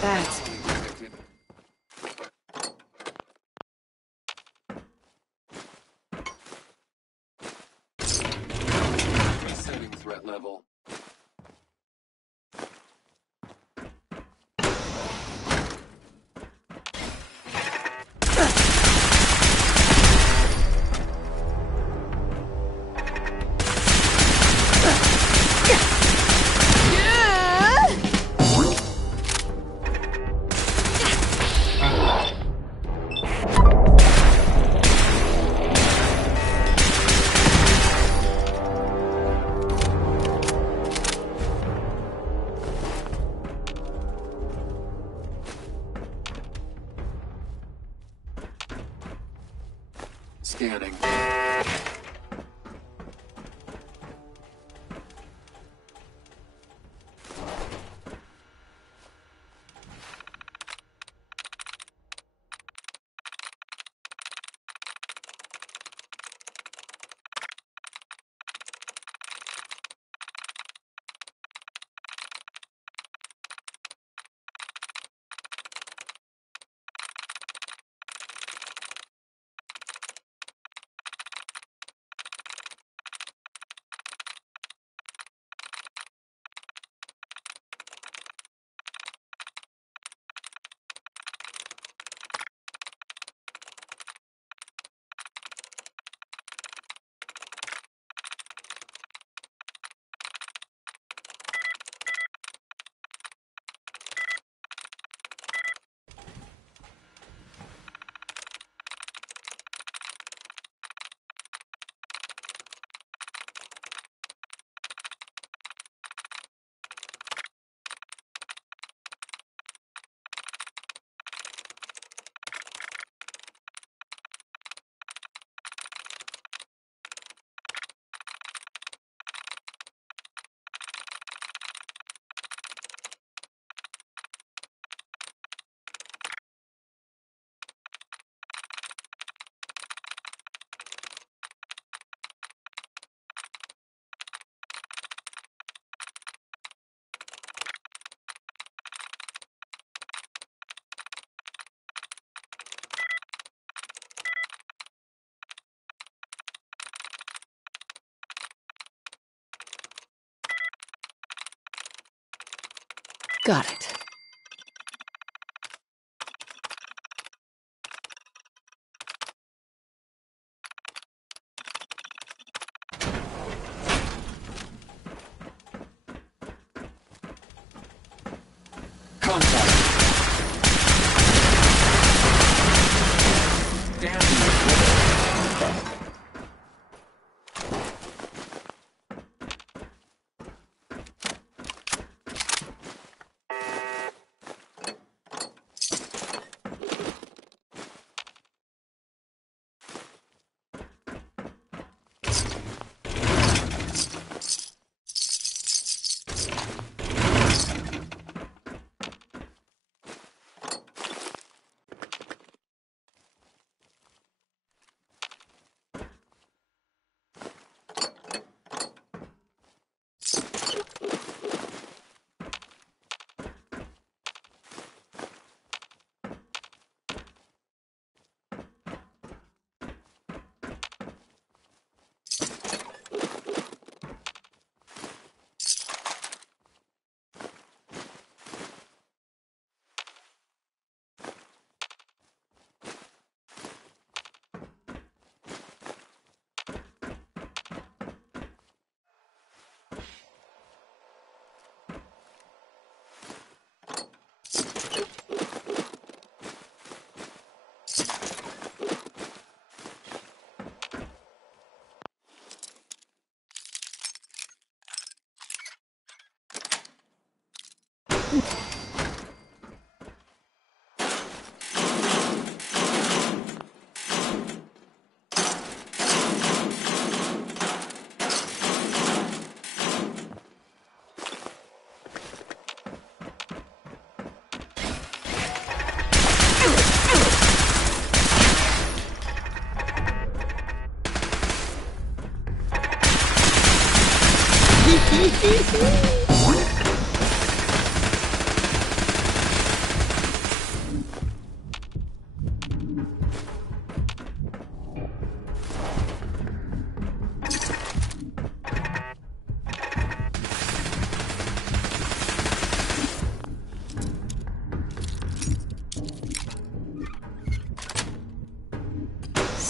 That's Setting threat level. Scanning. Got it.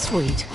Sweet.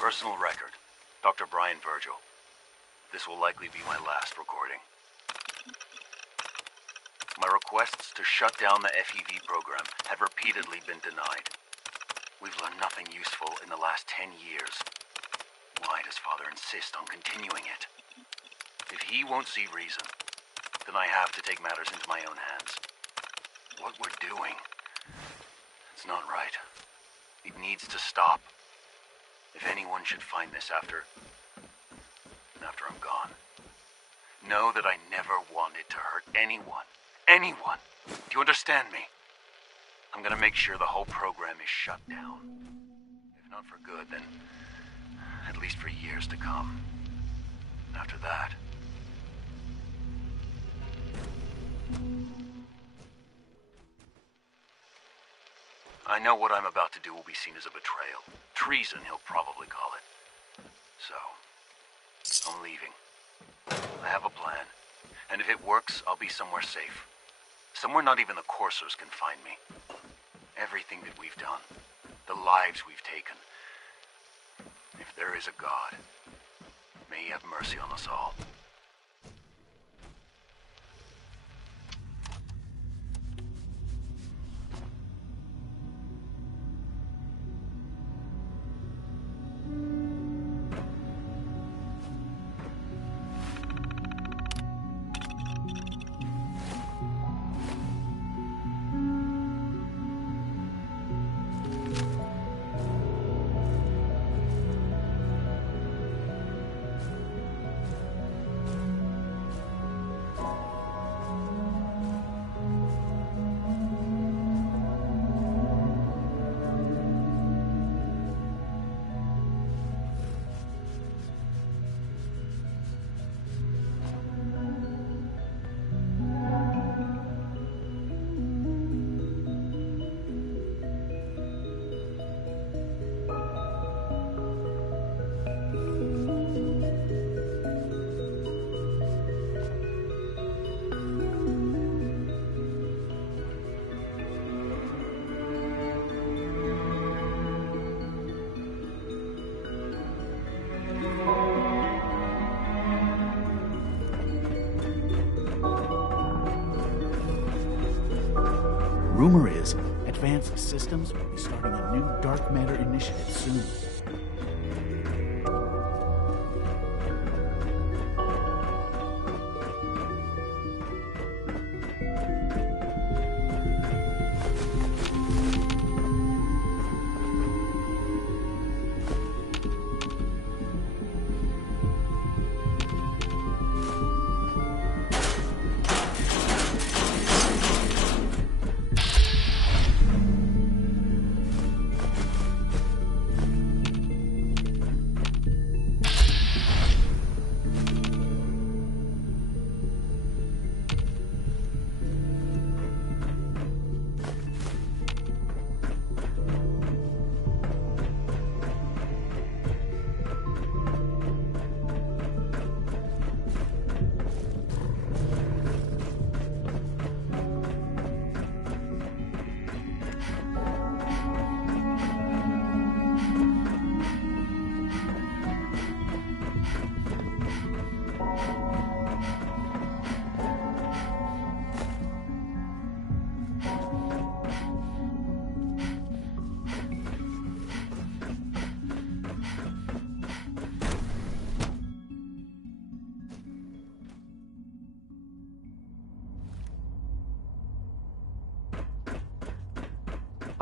Personal record, Dr. Brian Virgil. This will likely be my last recording. My requests to shut down the FEV program have repeatedly been denied. We've learned nothing useful in the last 10 years. Why does Father insist on continuing it? If he won't see reason, then I have to take matters into my own hands. What we're doing, it's not right. It needs to stop. If anyone should find this after I'm gone, know that I never wanted to hurt anyone. Anyone! Do you understand me? I'm gonna make sure the whole program is shut down. If not for good, then at least for years to come. After that... I know what I'm about to do will be seen as a betrayal. Treason, he'll probably call it. So, I'm leaving. I have a plan. And if it works, I'll be somewhere safe. Somewhere not even the coursers can find me. Everything that we've done, the lives we've taken. If there is a God, may he have mercy on us all. Defensive Systems will be starting a new dark matter initiative soon.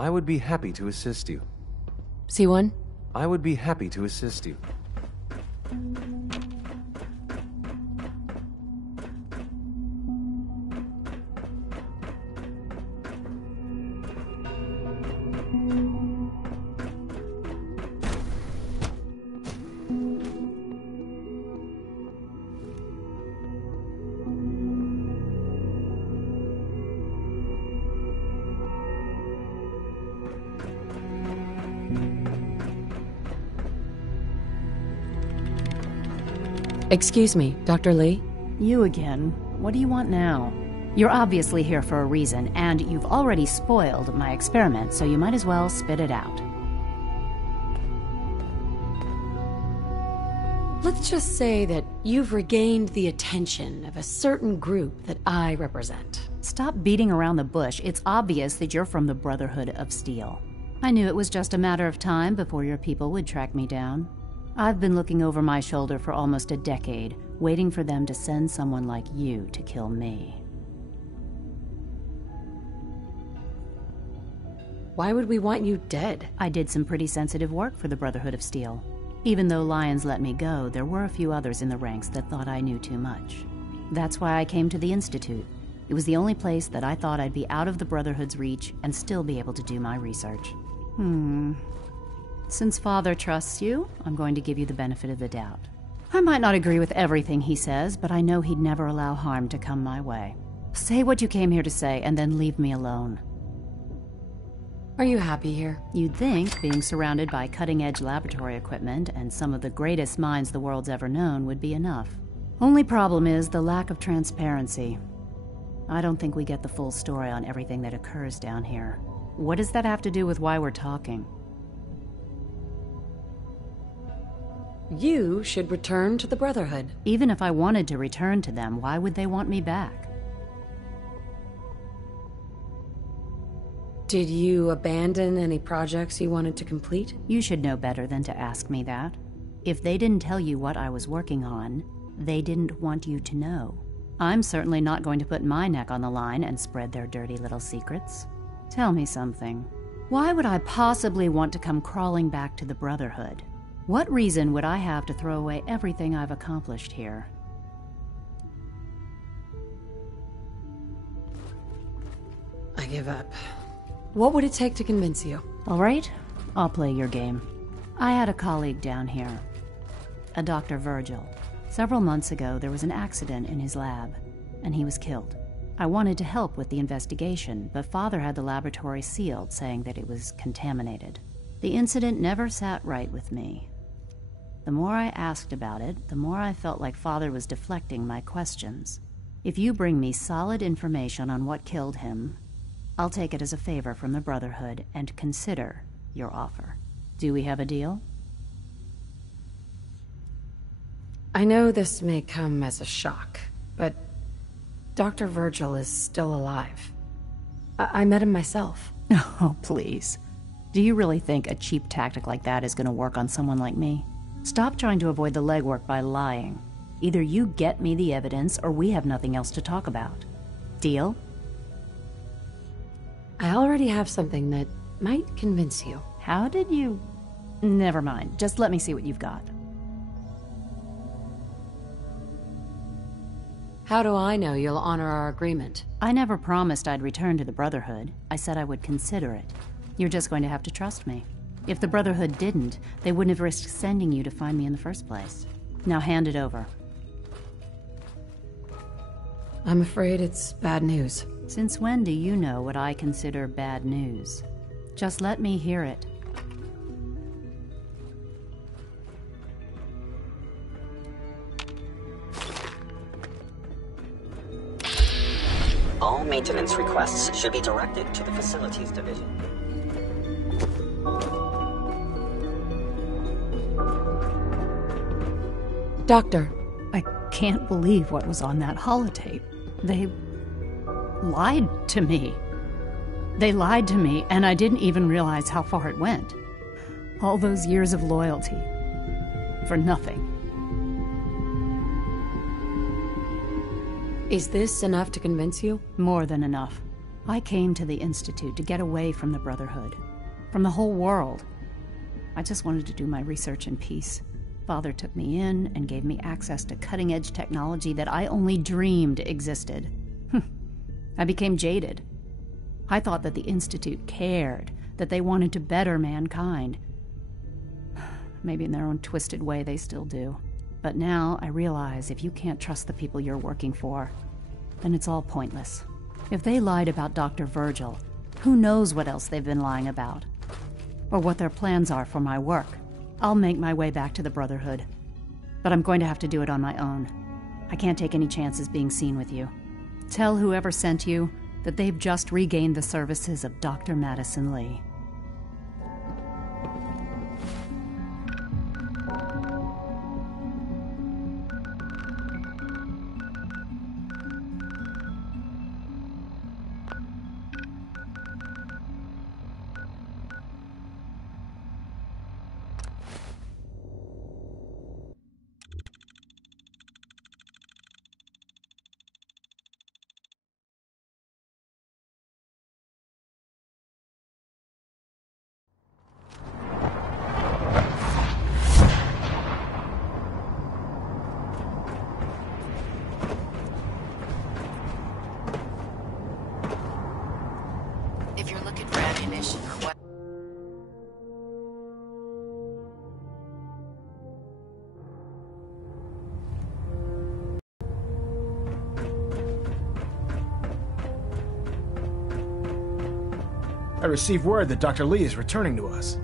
I would be happy to assist you. C1? I would be happy to assist you. Excuse me, Dr. Lee? You again. What do you want now? You're obviously here for a reason, and you've already spoiled my experiment, so you might as well spit it out. Let's just say that you've regained the attention of a certain group that I represent. Stop beating around the bush. It's obvious that you're from the Brotherhood of Steel. I knew it was just a matter of time before your people would track me down. I've been looking over my shoulder for almost a decade, waiting for them to send someone like you to kill me. Why would we want you dead? I did some pretty sensitive work for the Brotherhood of Steel. Even though Lyons let me go, there were a few others in the ranks that thought I knew too much. That's why I came to the Institute. It was the only place that I thought I'd be out of the Brotherhood's reach and still be able to do my research. Since Father trusts you, I'm going to give you the benefit of the doubt. I might not agree with everything he says, but I know he'd never allow harm to come my way. Say what you came here to say, and then leave me alone. Are you happy here? You'd think being surrounded by cutting-edge laboratory equipment and some of the greatest minds the world's ever known would be enough. Only problem is the lack of transparency. I don't think we get the full story on everything that occurs down here. What does that have to do with why we're talking? You should return to the Brotherhood. Even if I wanted to return to them, why would they want me back? Did you abandon any projects you wanted to complete? You should know better than to ask me that. If they didn't tell you what I was working on, they didn't want you to know. I'm certainly not going to put my neck on the line and spread their dirty little secrets. Tell me something. Why would I possibly want to come crawling back to the Brotherhood? What reason would I have to throw away everything I've accomplished here? I give up. What would it take to convince you? All right, I'll play your game. I had a colleague down here, a Dr. Virgil. Several months ago, there was an accident in his lab, and he was killed. I wanted to help with the investigation, but Father had the laboratory sealed, saying that it was contaminated. The incident never sat right with me. The more I asked about it, the more I felt like Father was deflecting my questions. If you bring me solid information on what killed him, I'll take it as a favor from the Brotherhood and consider your offer. Do we have a deal? I know this may come as a shock, but Dr. Virgil is still alive. I met him myself. Oh, please. Do you really think a cheap tactic like that is going to work on someone like me? Stop trying to avoid the legwork by lying. Either you get me the evidence, or we have nothing else to talk about. Deal? I already have something that might convince you. How did you... Never mind. Just let me see what you've got. How do I know you'll honor our agreement? I never promised I'd return to the Brotherhood. I said I would consider it. You're just going to have to trust me. If the Brotherhood didn't, they wouldn't have risked sending you to find me in the first place. Now hand it over. I'm afraid it's bad news. Since when do you know what I consider bad news? Just let me hear it. All maintenance requests should be directed to the Facilities Division. Doctor. I can't believe what was on that holotape. They lied to me. They lied to me, and I didn't even realize how far it went. All those years of loyalty. For nothing. Is this enough to convince you? More than enough. I came to the Institute to get away from the Brotherhood. From the whole world. I just wanted to do my research in peace. Father took me in and gave me access to cutting-edge technology that I only dreamed existed. I became jaded. I thought that the Institute cared, that they wanted to better mankind. Maybe in their own twisted way they still do. But now I realize if you can't trust the people you're working for, then it's all pointless. If they lied about Dr. Virgil, who knows what else they've been lying about? Or what their plans are for my work. I'll make my way back to the Brotherhood. But I'm going to have to do it on my own. I can't take any chances being seen with you. Tell whoever sent you that they've just regained the services of Dr. Madison Lee. If you're looking for ammunition or what... I received word that Dr. Lee is returning to us.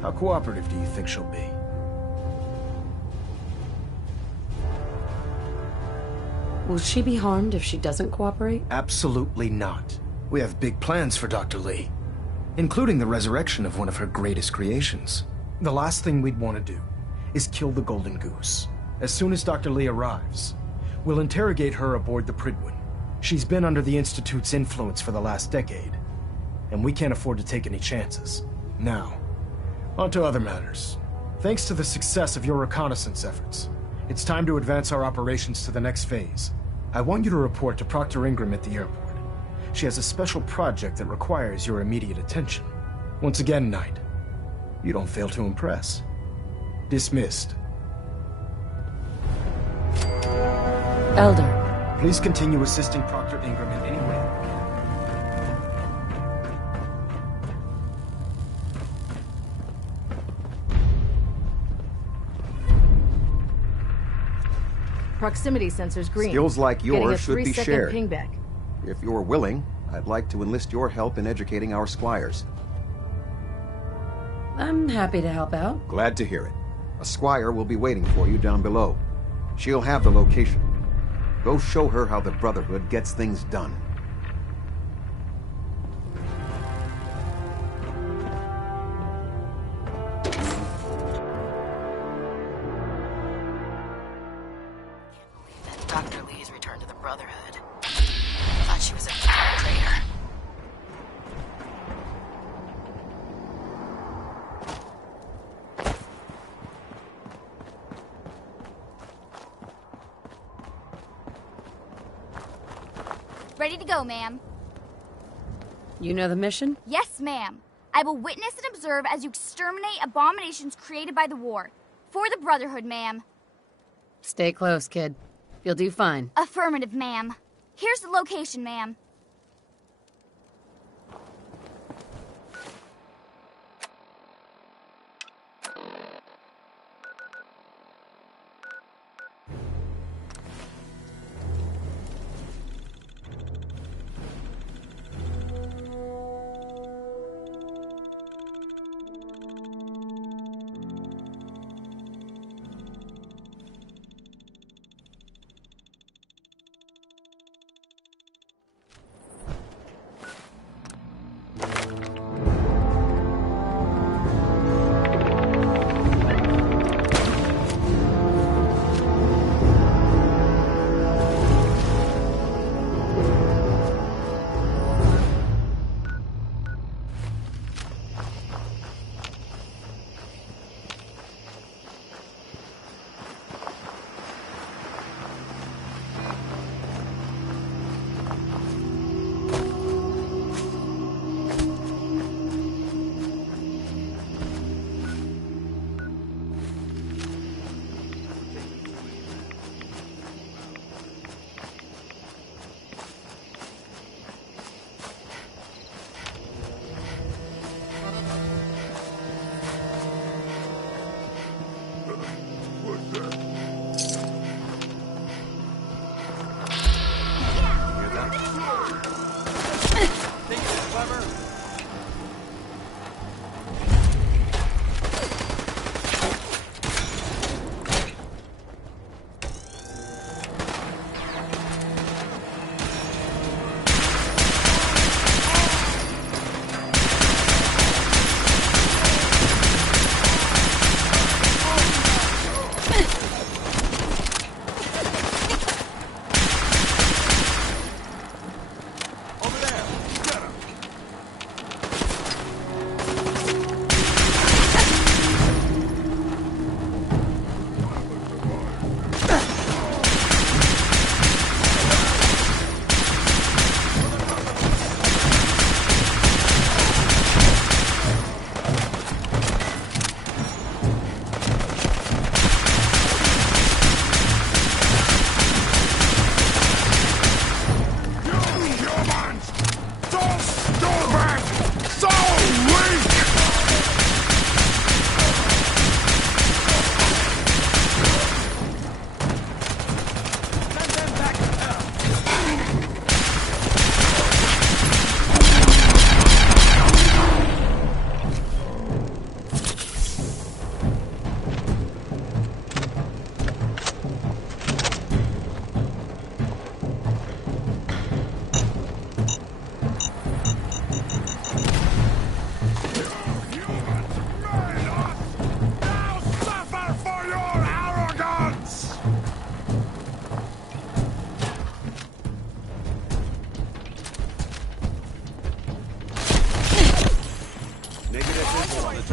How cooperative do you think she'll be? Will she be harmed if she doesn't cooperate? Absolutely not. We have big plans for Dr. Lee, including the resurrection of one of her greatest creations. The last thing we'd want to do is kill the Golden Goose. As soon as Dr. Lee arrives, we'll interrogate her aboard the Prydwen. She's been under the Institute's influence for the last decade, and we can't afford to take any chances. Now, on to other matters. Thanks to the success of your reconnaissance efforts, it's time to advance our operations to the next phase. I want you to report to Proctor Ingram at the airport. She has a special project that requires your immediate attention. Once again, Knight, you don't fail to impress. Dismissed. Elder. Please continue assisting Proctor Ingram in any way. Proximity sensor's green. Skills like yours should be shared. Ping back. If you're willing, I'd like to enlist your help in educating our squires. I'm happy to help out. Glad to hear it. A squire will be waiting for you down below. She'll have the location. Go show her how the Brotherhood gets things done. Dr. Lee's return to the Brotherhood. Thought she was a traitor. Ready to go, ma'am. You know the mission? Yes, ma'am. I will witness and observe as you exterminate abominations created by the war. For the Brotherhood, ma'am. Stay close, kid. You'll do fine. Affirmative, ma'am. Here's the location, ma'am.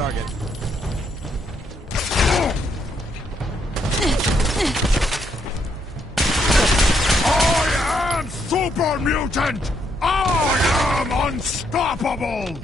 target. I am super mutant! I am unstoppable!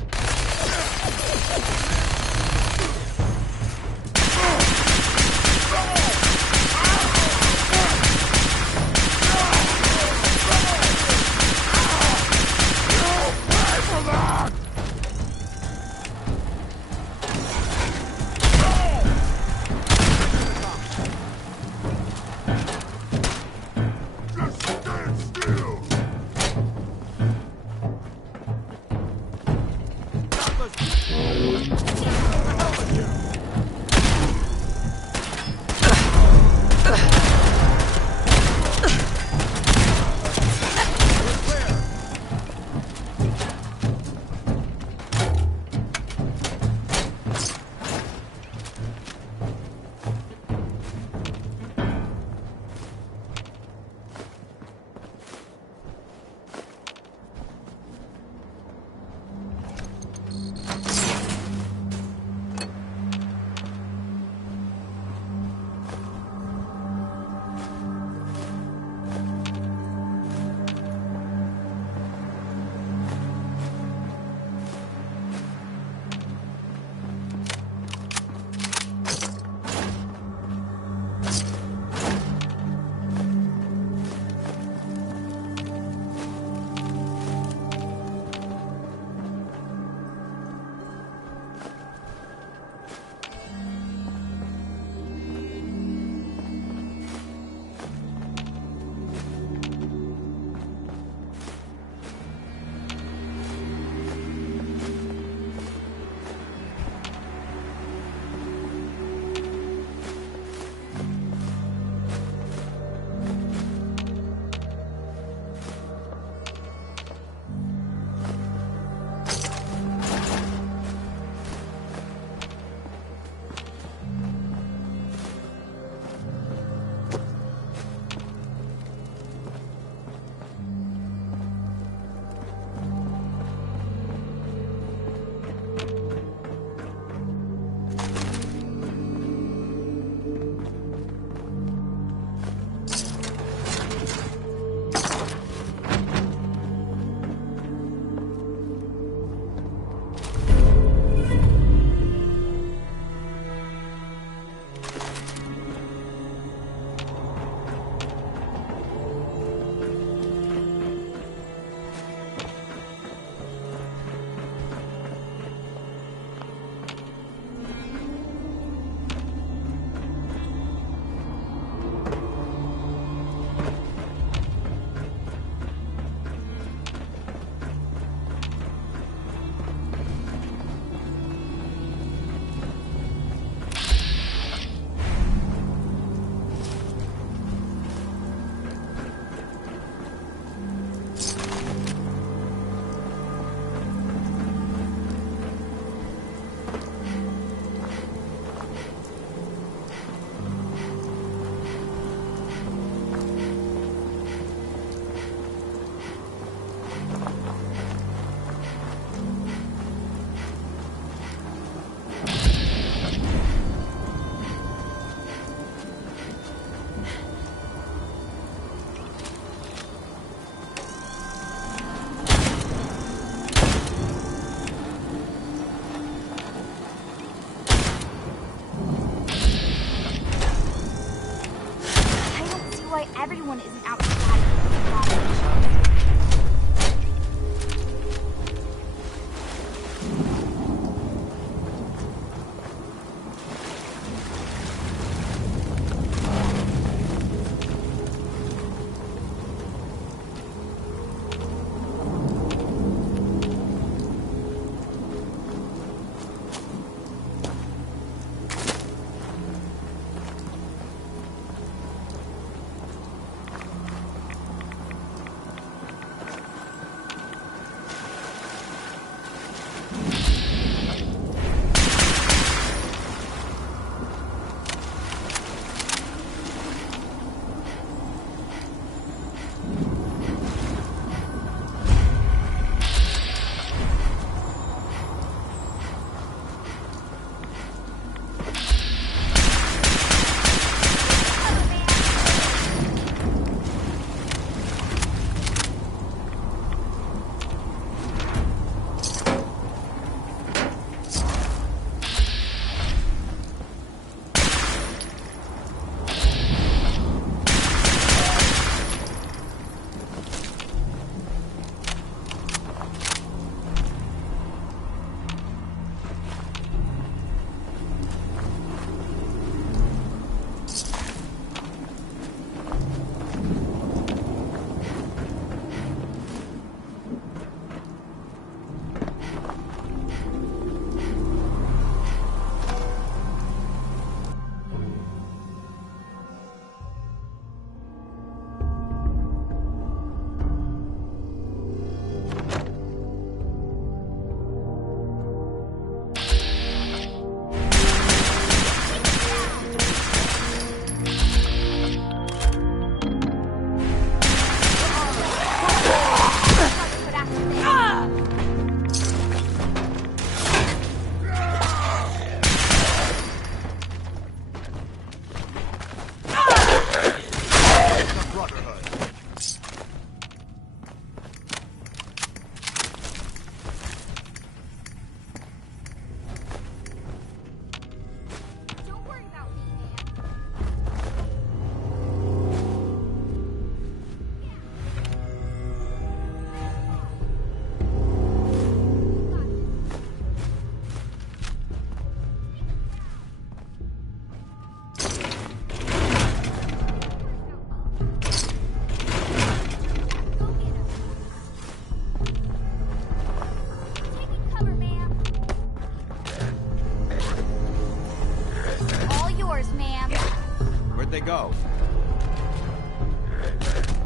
go.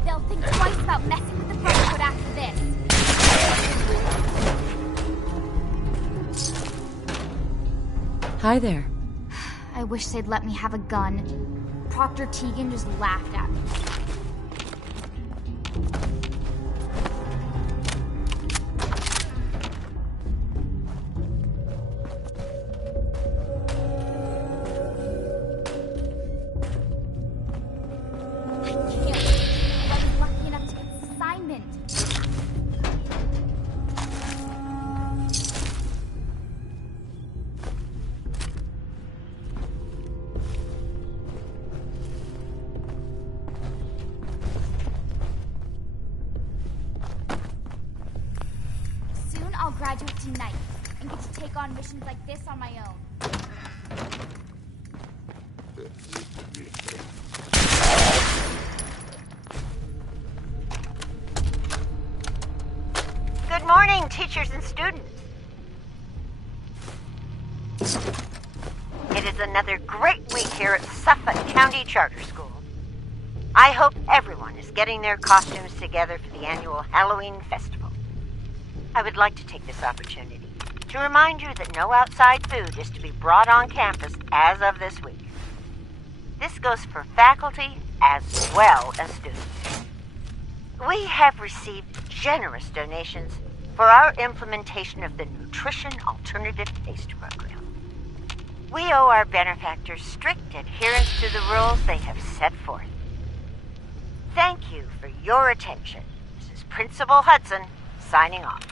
They'll think twice about messing with the Brotherhood after this. Hi there. I wish they'd let me have a gun. Proctor Tegan just laughed at me. I'll graduate tonight and get to take on missions like this on my own. Good morning, teachers and students. It is another great week here at Suffolk County Charter School. I hope everyone is getting their costumes together for the annual Halloween festival. I would like to take this opportunity to remind you that no outside food is to be brought on campus as of this week. This goes for faculty as well as students. We have received generous donations for our implementation of the Nutrition Alternative Taste Program. We owe our benefactors strict adherence to the rules they have set forth. Thank you for your attention. This is Principal Hudson, signing off.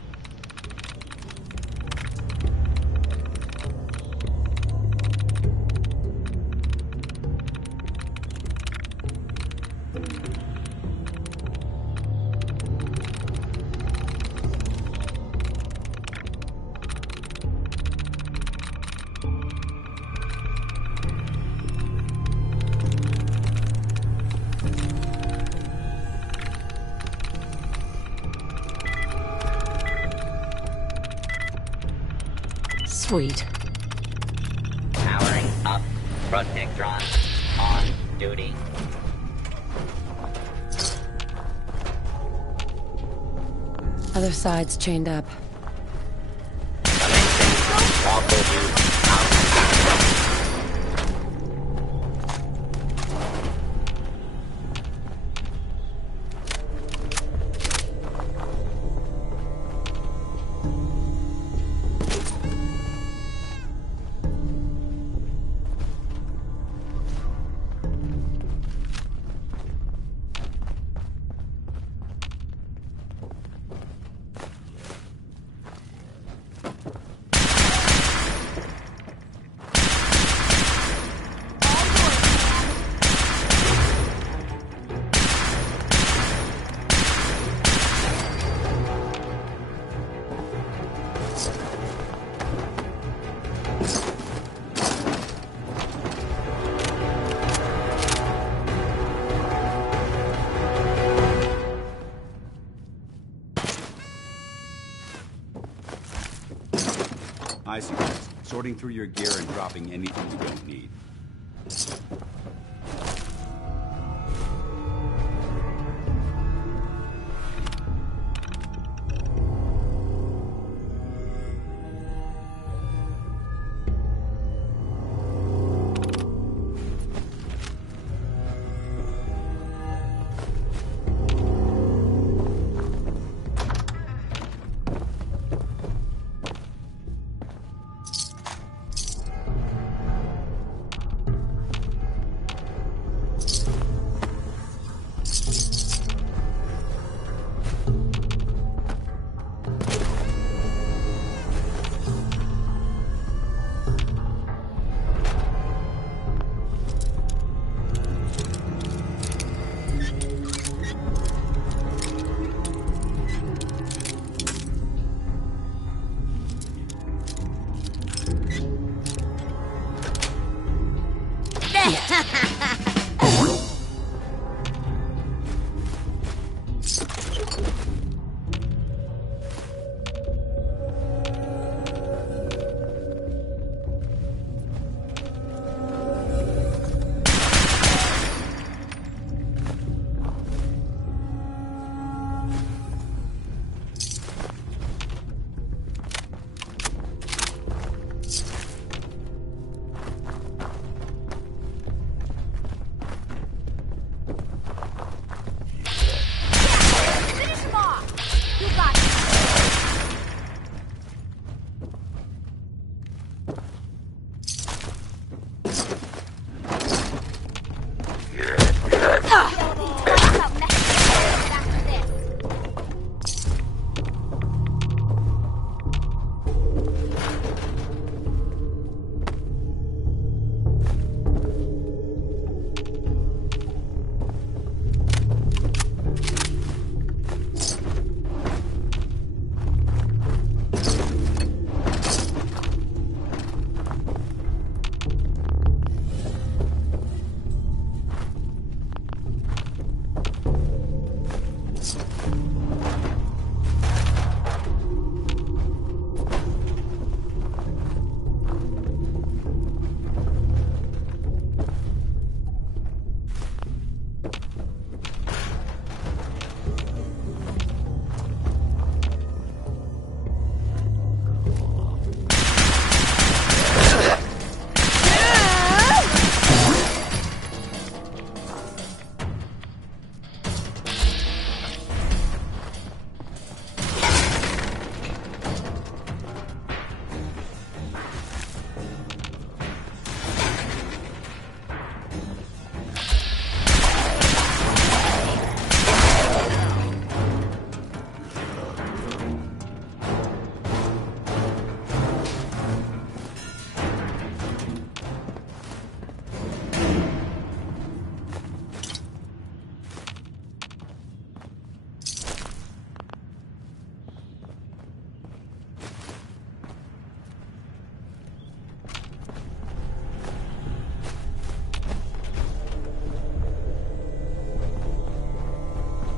Sweet. Powering up. Protectron on duty. Other side's chained up. I see. Sorting through your gear and dropping anything you don't need.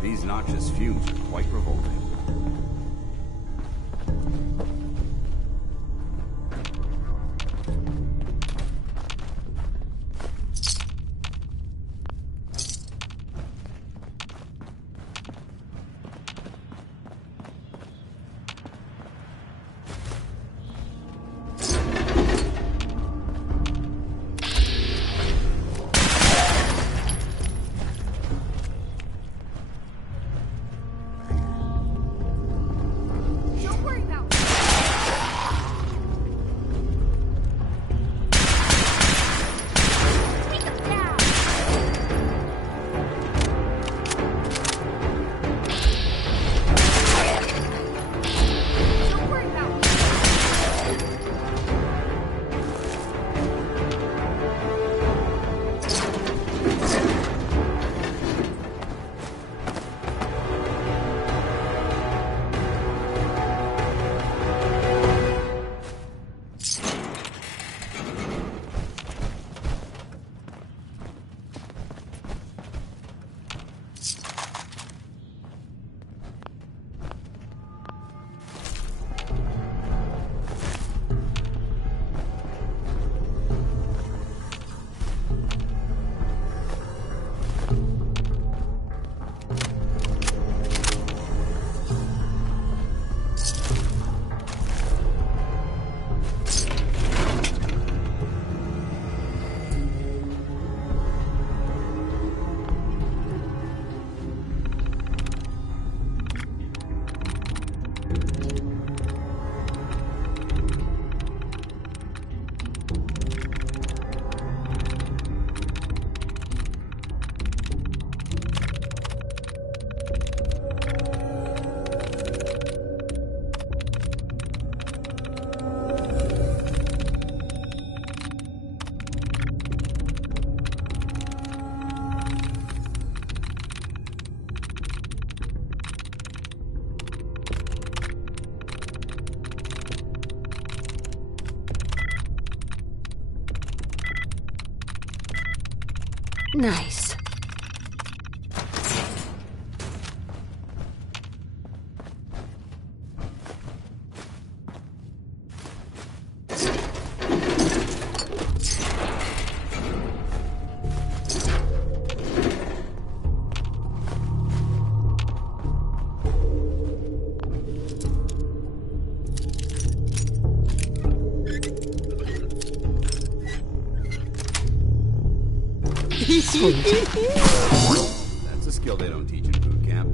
These noxious fumes are quite revolting. Nice. That's a skill they don't teach in boot camp.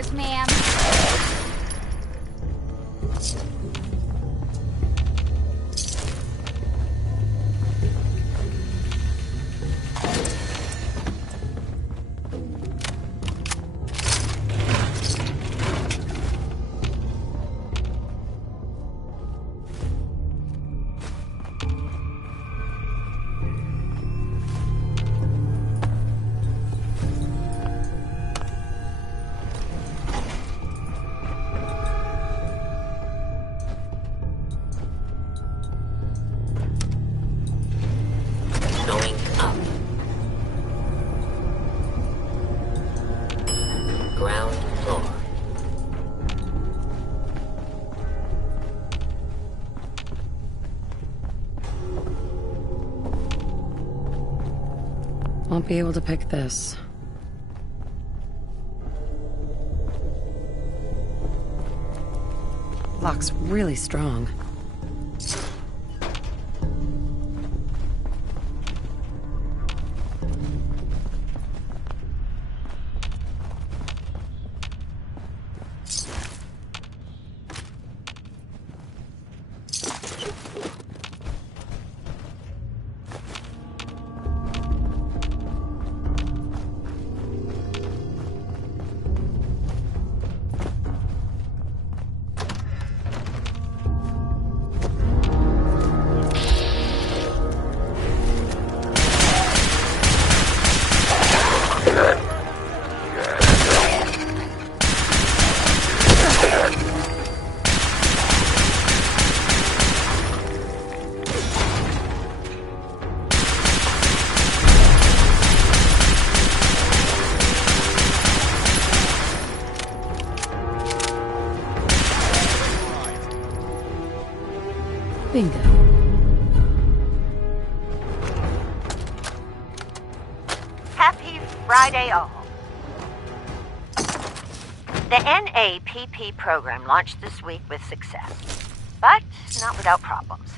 yours, ma'am. Going up. Ground floor. Won't be able to pick this. Lock's really strong. Bingo. Happy Friday all. The NAPP program launched this week with success, but not without problems.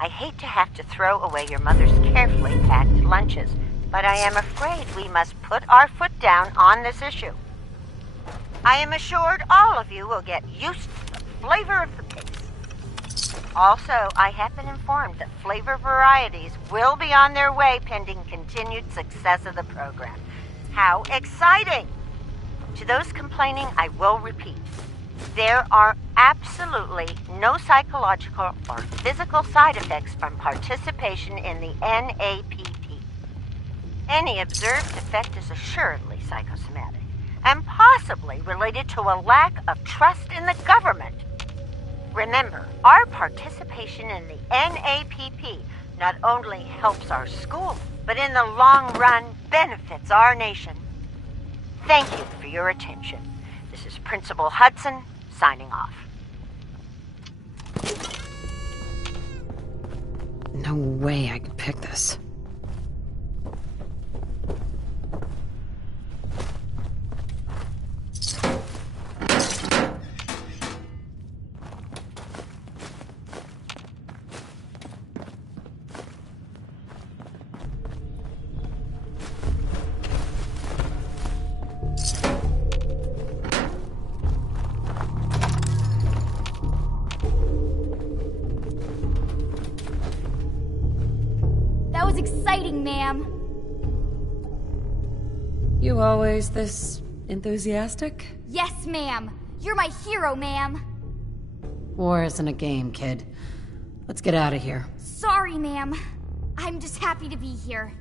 I hate to have to throw away your mother's carefully packed lunches, but I am afraid we must put our foot down on this issue. I am assured all of you will get used to the flavor of the pace. Also, I have been informed that flavor varieties will be on their way pending continued success of the program. How exciting! To those complaining, I will repeat. There are absolutely no psychological or physical side effects from participation in the NAPP. Any observed effect is assuredly psychosomatic and possibly related to a lack of trust in the government. Remember, our participation in the NAPP not only helps our school, but in the long run benefits our nation. Thank you for your attention. This is Principal Hudson, signing off. No way I could pick this. That was exciting, ma'am. You always this enthusiastic? Yes, ma'am. You're my hero, ma'am. War isn't a game, kid. Let's get out of here. Sorry, ma'am. I'm just happy to be here.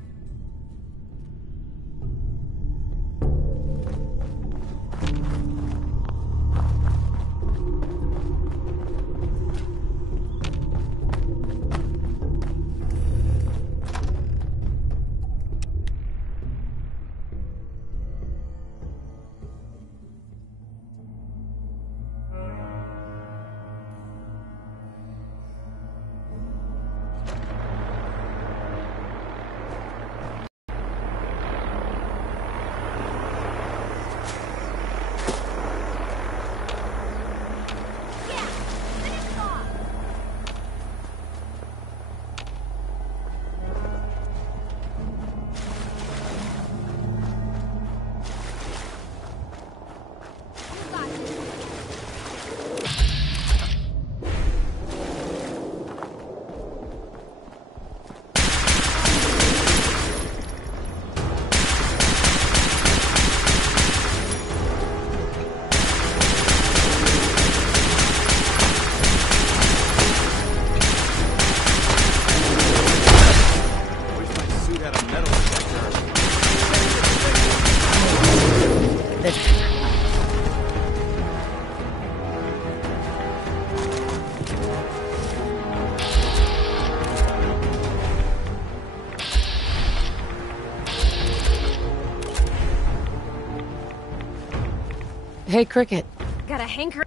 Hey, Cricket. Got a hanker.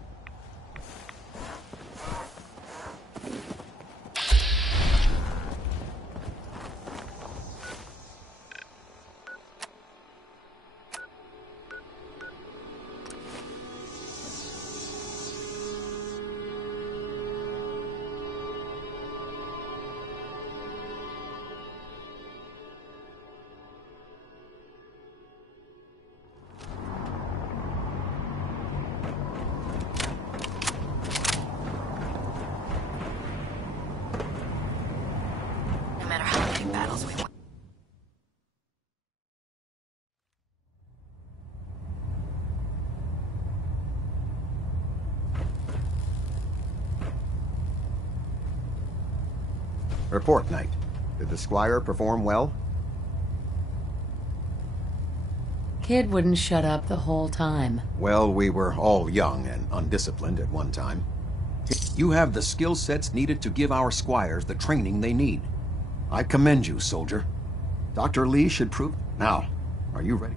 No matter how many battles we win. Report, Knight. Did the Squire perform well? Kid wouldn't shut up the whole time. Well, we were all young and undisciplined at one time. You have the skill sets needed to give our squires the training they need. I commend you, soldier. Dr. Lee should prove... Now, are you ready?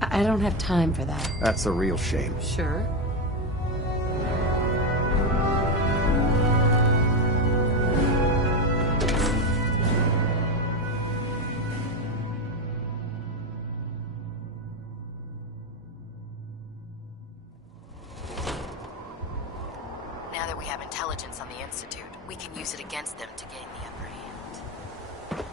I don't have time for that. That's a real shame. Sure. Now that we have intelligence on the Institute, we can use it against them to gain the upper hand.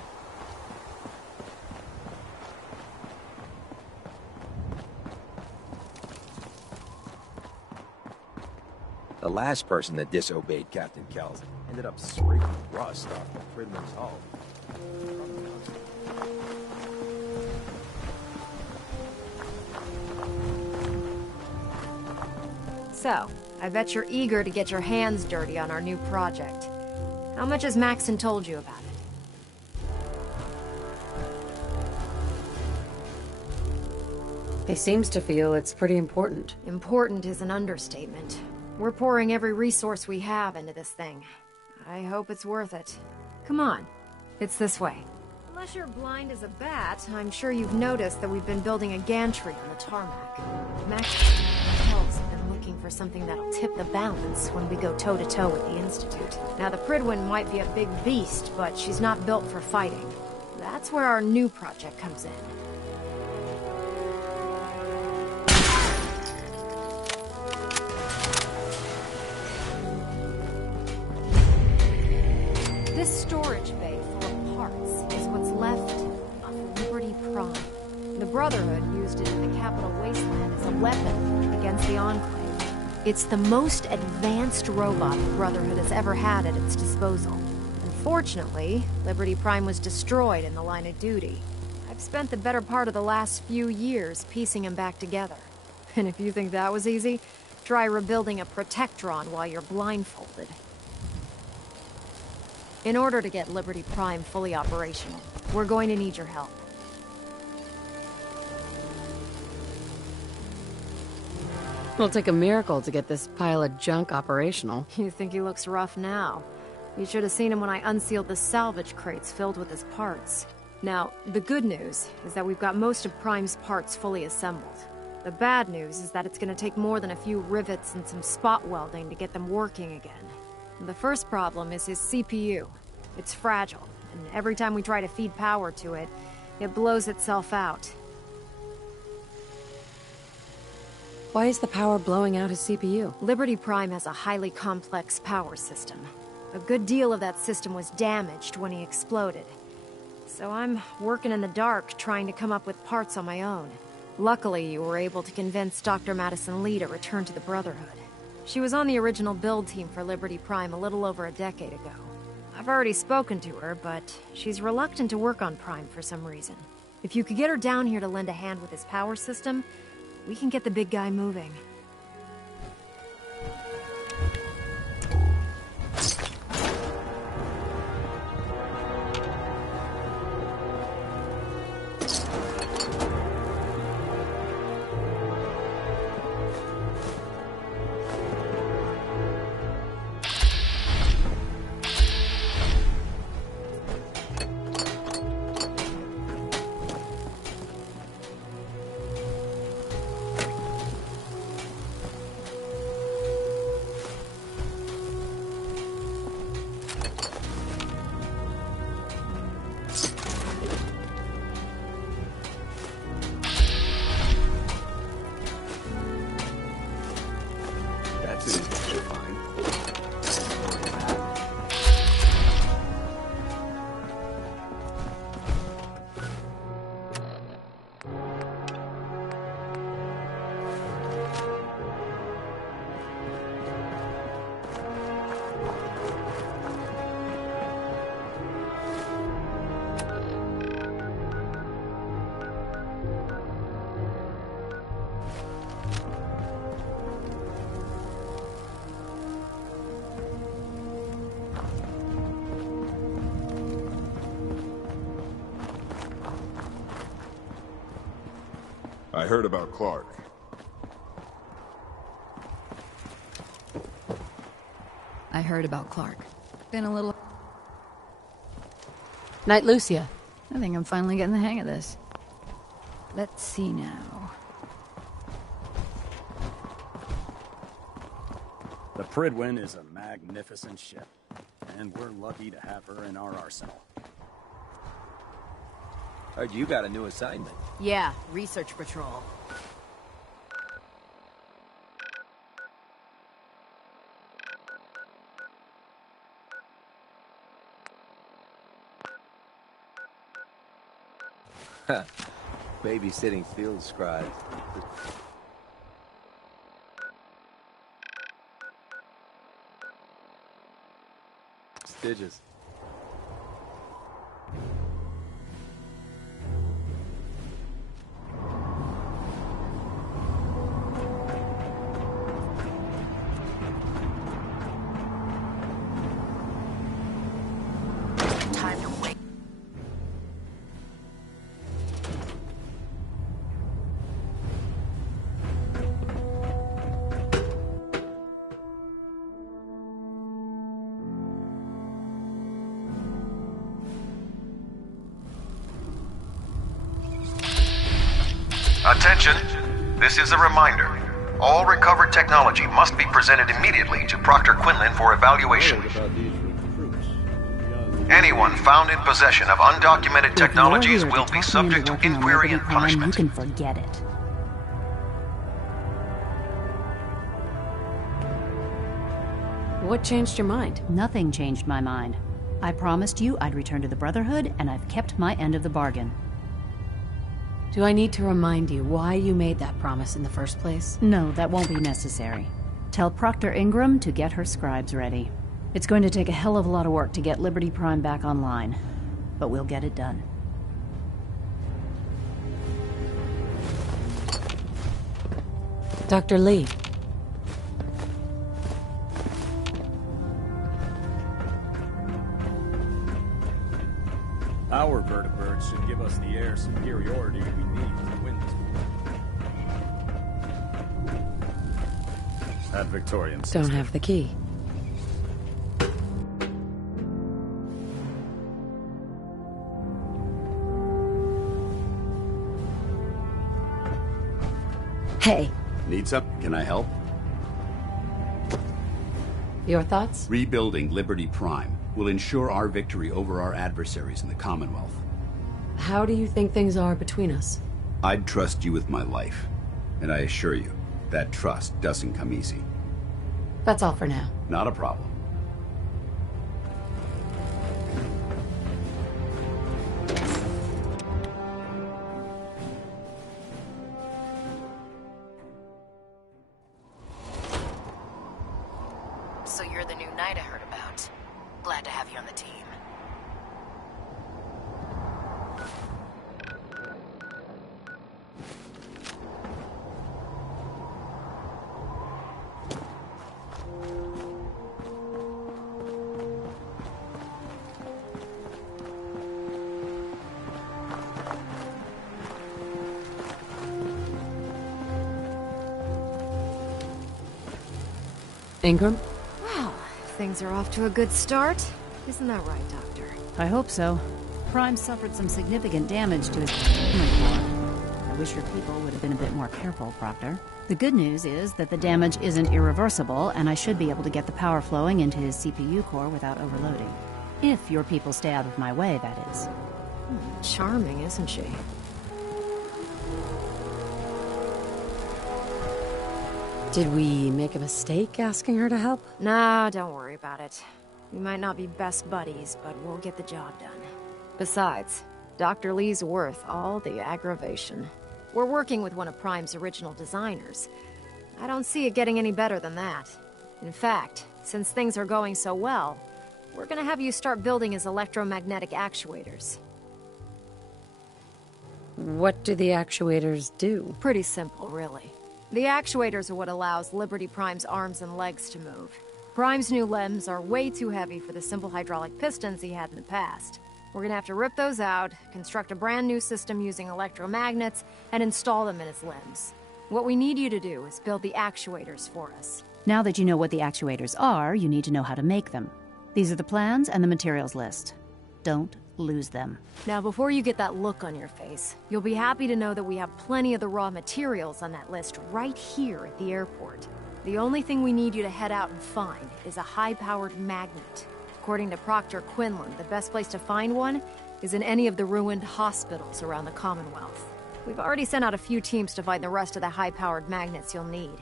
The last person that disobeyed Captain Kells ended up scraping rust off the Pridman's hull. So, I bet you're eager to get your hands dirty on our new project. How much has Maxon told you about it? He seems to feel it's pretty important. Important is an understatement. We're pouring every resource we have into this thing. I hope it's worth it. Come on, it's this way. Unless you're blind as a bat, I'm sure you've noticed that we've been building a gantry on the tarmac. Maxon and Kells have been looking for something that'll tip the balance when we go toe-to-toe with the Institute. Now, the Pridwin might be a big beast, but she's not built for fighting. That's where our new project comes in. This storage bay full of parts is what's left of Liberty Prime. The Brotherhood used it in the Capital Wasteland as a weapon against the Enclave. It's the most advanced robot the Brotherhood has ever had at its disposal. Unfortunately, Liberty Prime was destroyed in the line of duty. I've spent the better part of the last few years piecing him back together. And if you think that was easy, try rebuilding a Protectron while you're blindfolded. In order to get Liberty Prime fully operational, we're going to need your help. It'll take a miracle to get this pile of junk operational. You think he looks rough now? You should have seen him when I unsealed the salvage crates filled with his parts. Now, the good news is that we've got most of Prime's parts fully assembled. The bad news is that it's going to take more than a few rivets and some spot welding to get them working again. The first problem is his CPU. It's fragile, and every time we try to feed power to it, it blows itself out. Why is the power blowing out his CPU? Liberty Prime has a highly complex power system. A good deal of that system was damaged when he exploded. So I'm working in the dark, trying to come up with parts on my own. Luckily, you were able to convince Dr. Madison Lee to return to the Brotherhood. She was on the original build team for Liberty Prime a little over a decade ago. I've already spoken to her, but she's reluctant to work on Prime for some reason. If you could get her down here to lend a hand with his power system, we can get the big guy moving. accident you should find. I heard about Clark. I heard about Clark. Been a little... Night, Lucia. I think I'm finally getting the hang of this. Let's see now. The Pridwin is a magnificent ship, and we're lucky to have her in our arsenal. Heard you got a new assignment. Yeah, research patrol. Babysitting field scribes. Stitches. Time to wait. Attention! This is a reminder. All recovered technology must be presented immediately to Proctor Quinlan for evaluation. Anyone found in possession of undocumented technologies will be subject to inquiry and punishment. You can forget it. What changed your mind? Nothing changed my mind. I promised you I'd return to the Brotherhood, and I've kept my end of the bargain. Do I need to remind you why you made that promise in the first place? No, that won't be necessary. Tell Proctor Ingram to get her scribes ready. It's going to take a hell of a lot of work to get Liberty Prime back online, but we'll get it done. Dr. Lee. Our vertebrates should give us the air superiority we need to win this war. That Victorian system. Don't have the key. Hey. Need some? Can I help? Your thoughts? Rebuilding Liberty Prime will ensure our victory over our adversaries in the Commonwealth. How do you think things are between us? I'd trust you with my life, and I assure you, that trust doesn't come easy. That's all for now. Not a problem. So you're the new knight I heard about. Glad to have you on the team. Ingram? Well, things are off to a good start. Isn't that right, Doctor? I hope so. Prime suffered some significant damage to his core. I wish your people would have been a bit more careful, Proctor. The good news is that the damage isn't irreversible, and I should be able to get the power flowing into his CPU core without overloading. If your people stay out of my way, that is. Charming, isn't she? Did we make a mistake asking her to help? Nah, don't worry about it. We might not be best buddies, but we'll get the job done. Besides, Dr. Lee's worth all the aggravation. We're working with one of Prime's original designers. I don't see it getting any better than that. In fact, since things are going so well, we're gonna have you start building his electromagnetic actuators. What do the actuators do? Pretty simple, really. The actuators are what allows Liberty Prime's arms and legs to move. Prime's new limbs are way too heavy for the simple hydraulic pistons he had in the past. We're gonna have to rip those out, construct a brand new system using electromagnets, and install them in his limbs. What we need you to do is build the actuators for us. Now that you know what the actuators are, you need to know how to make them. These are the plans and the materials list. Don't lose them. Now, before you get that look on your face, you'll be happy to know that we have plenty of the raw materials on that list right here at the airport. The only thing we need you to head out and find is a high-powered magnet. According to Proctor Quinlan, the best place to find one is in any of the ruined hospitals around the Commonwealth. We've already sent out a few teams to find the rest of the high-powered magnets you'll need.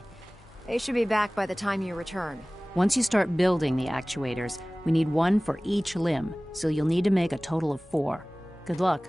They should be back by the time you return. Once you start building the actuators, we need one for each limb, so you'll need to make a total of 4. Good luck.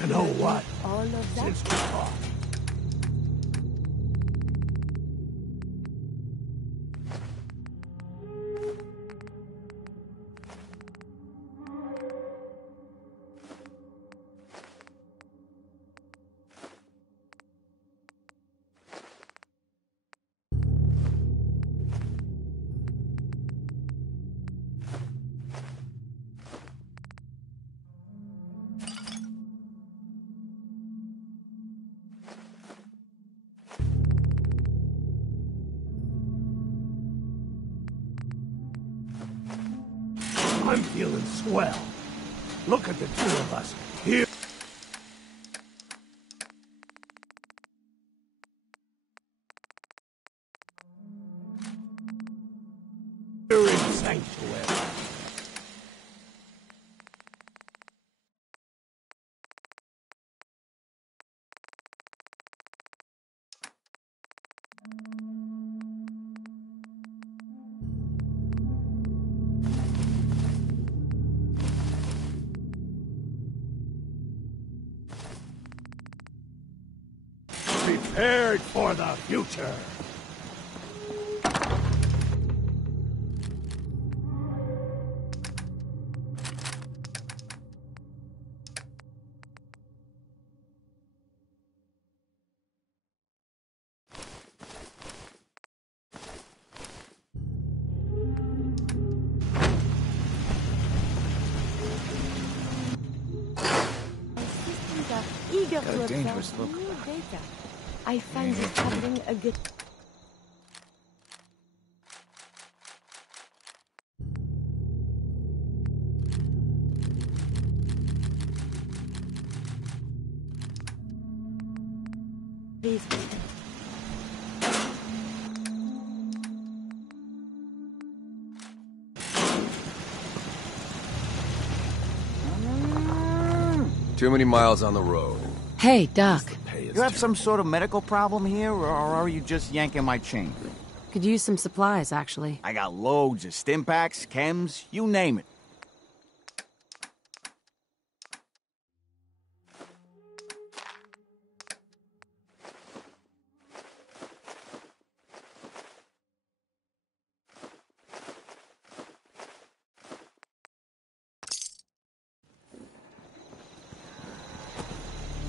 You know what? All of that. Since we talked, I'm feeling swell. Look at the two of us here. We're in sanctuary. prepared for the future. Got a dangerous look. I find it having a good... Please. Too many miles on the road. Hey, Doc. You have some sort of medical problem here, or are you just yanking my chain? Could use some supplies, actually. I got loads of stim packs, chems, you name it.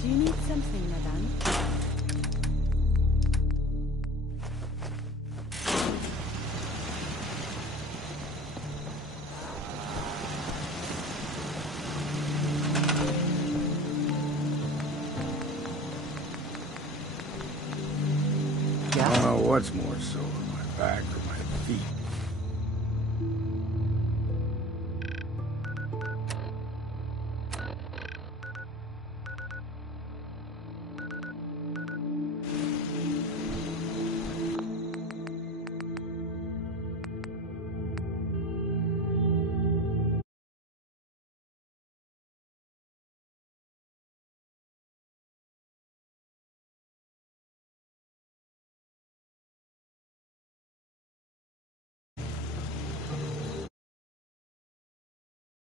Do you need something, madame? Oh, what's more so than my back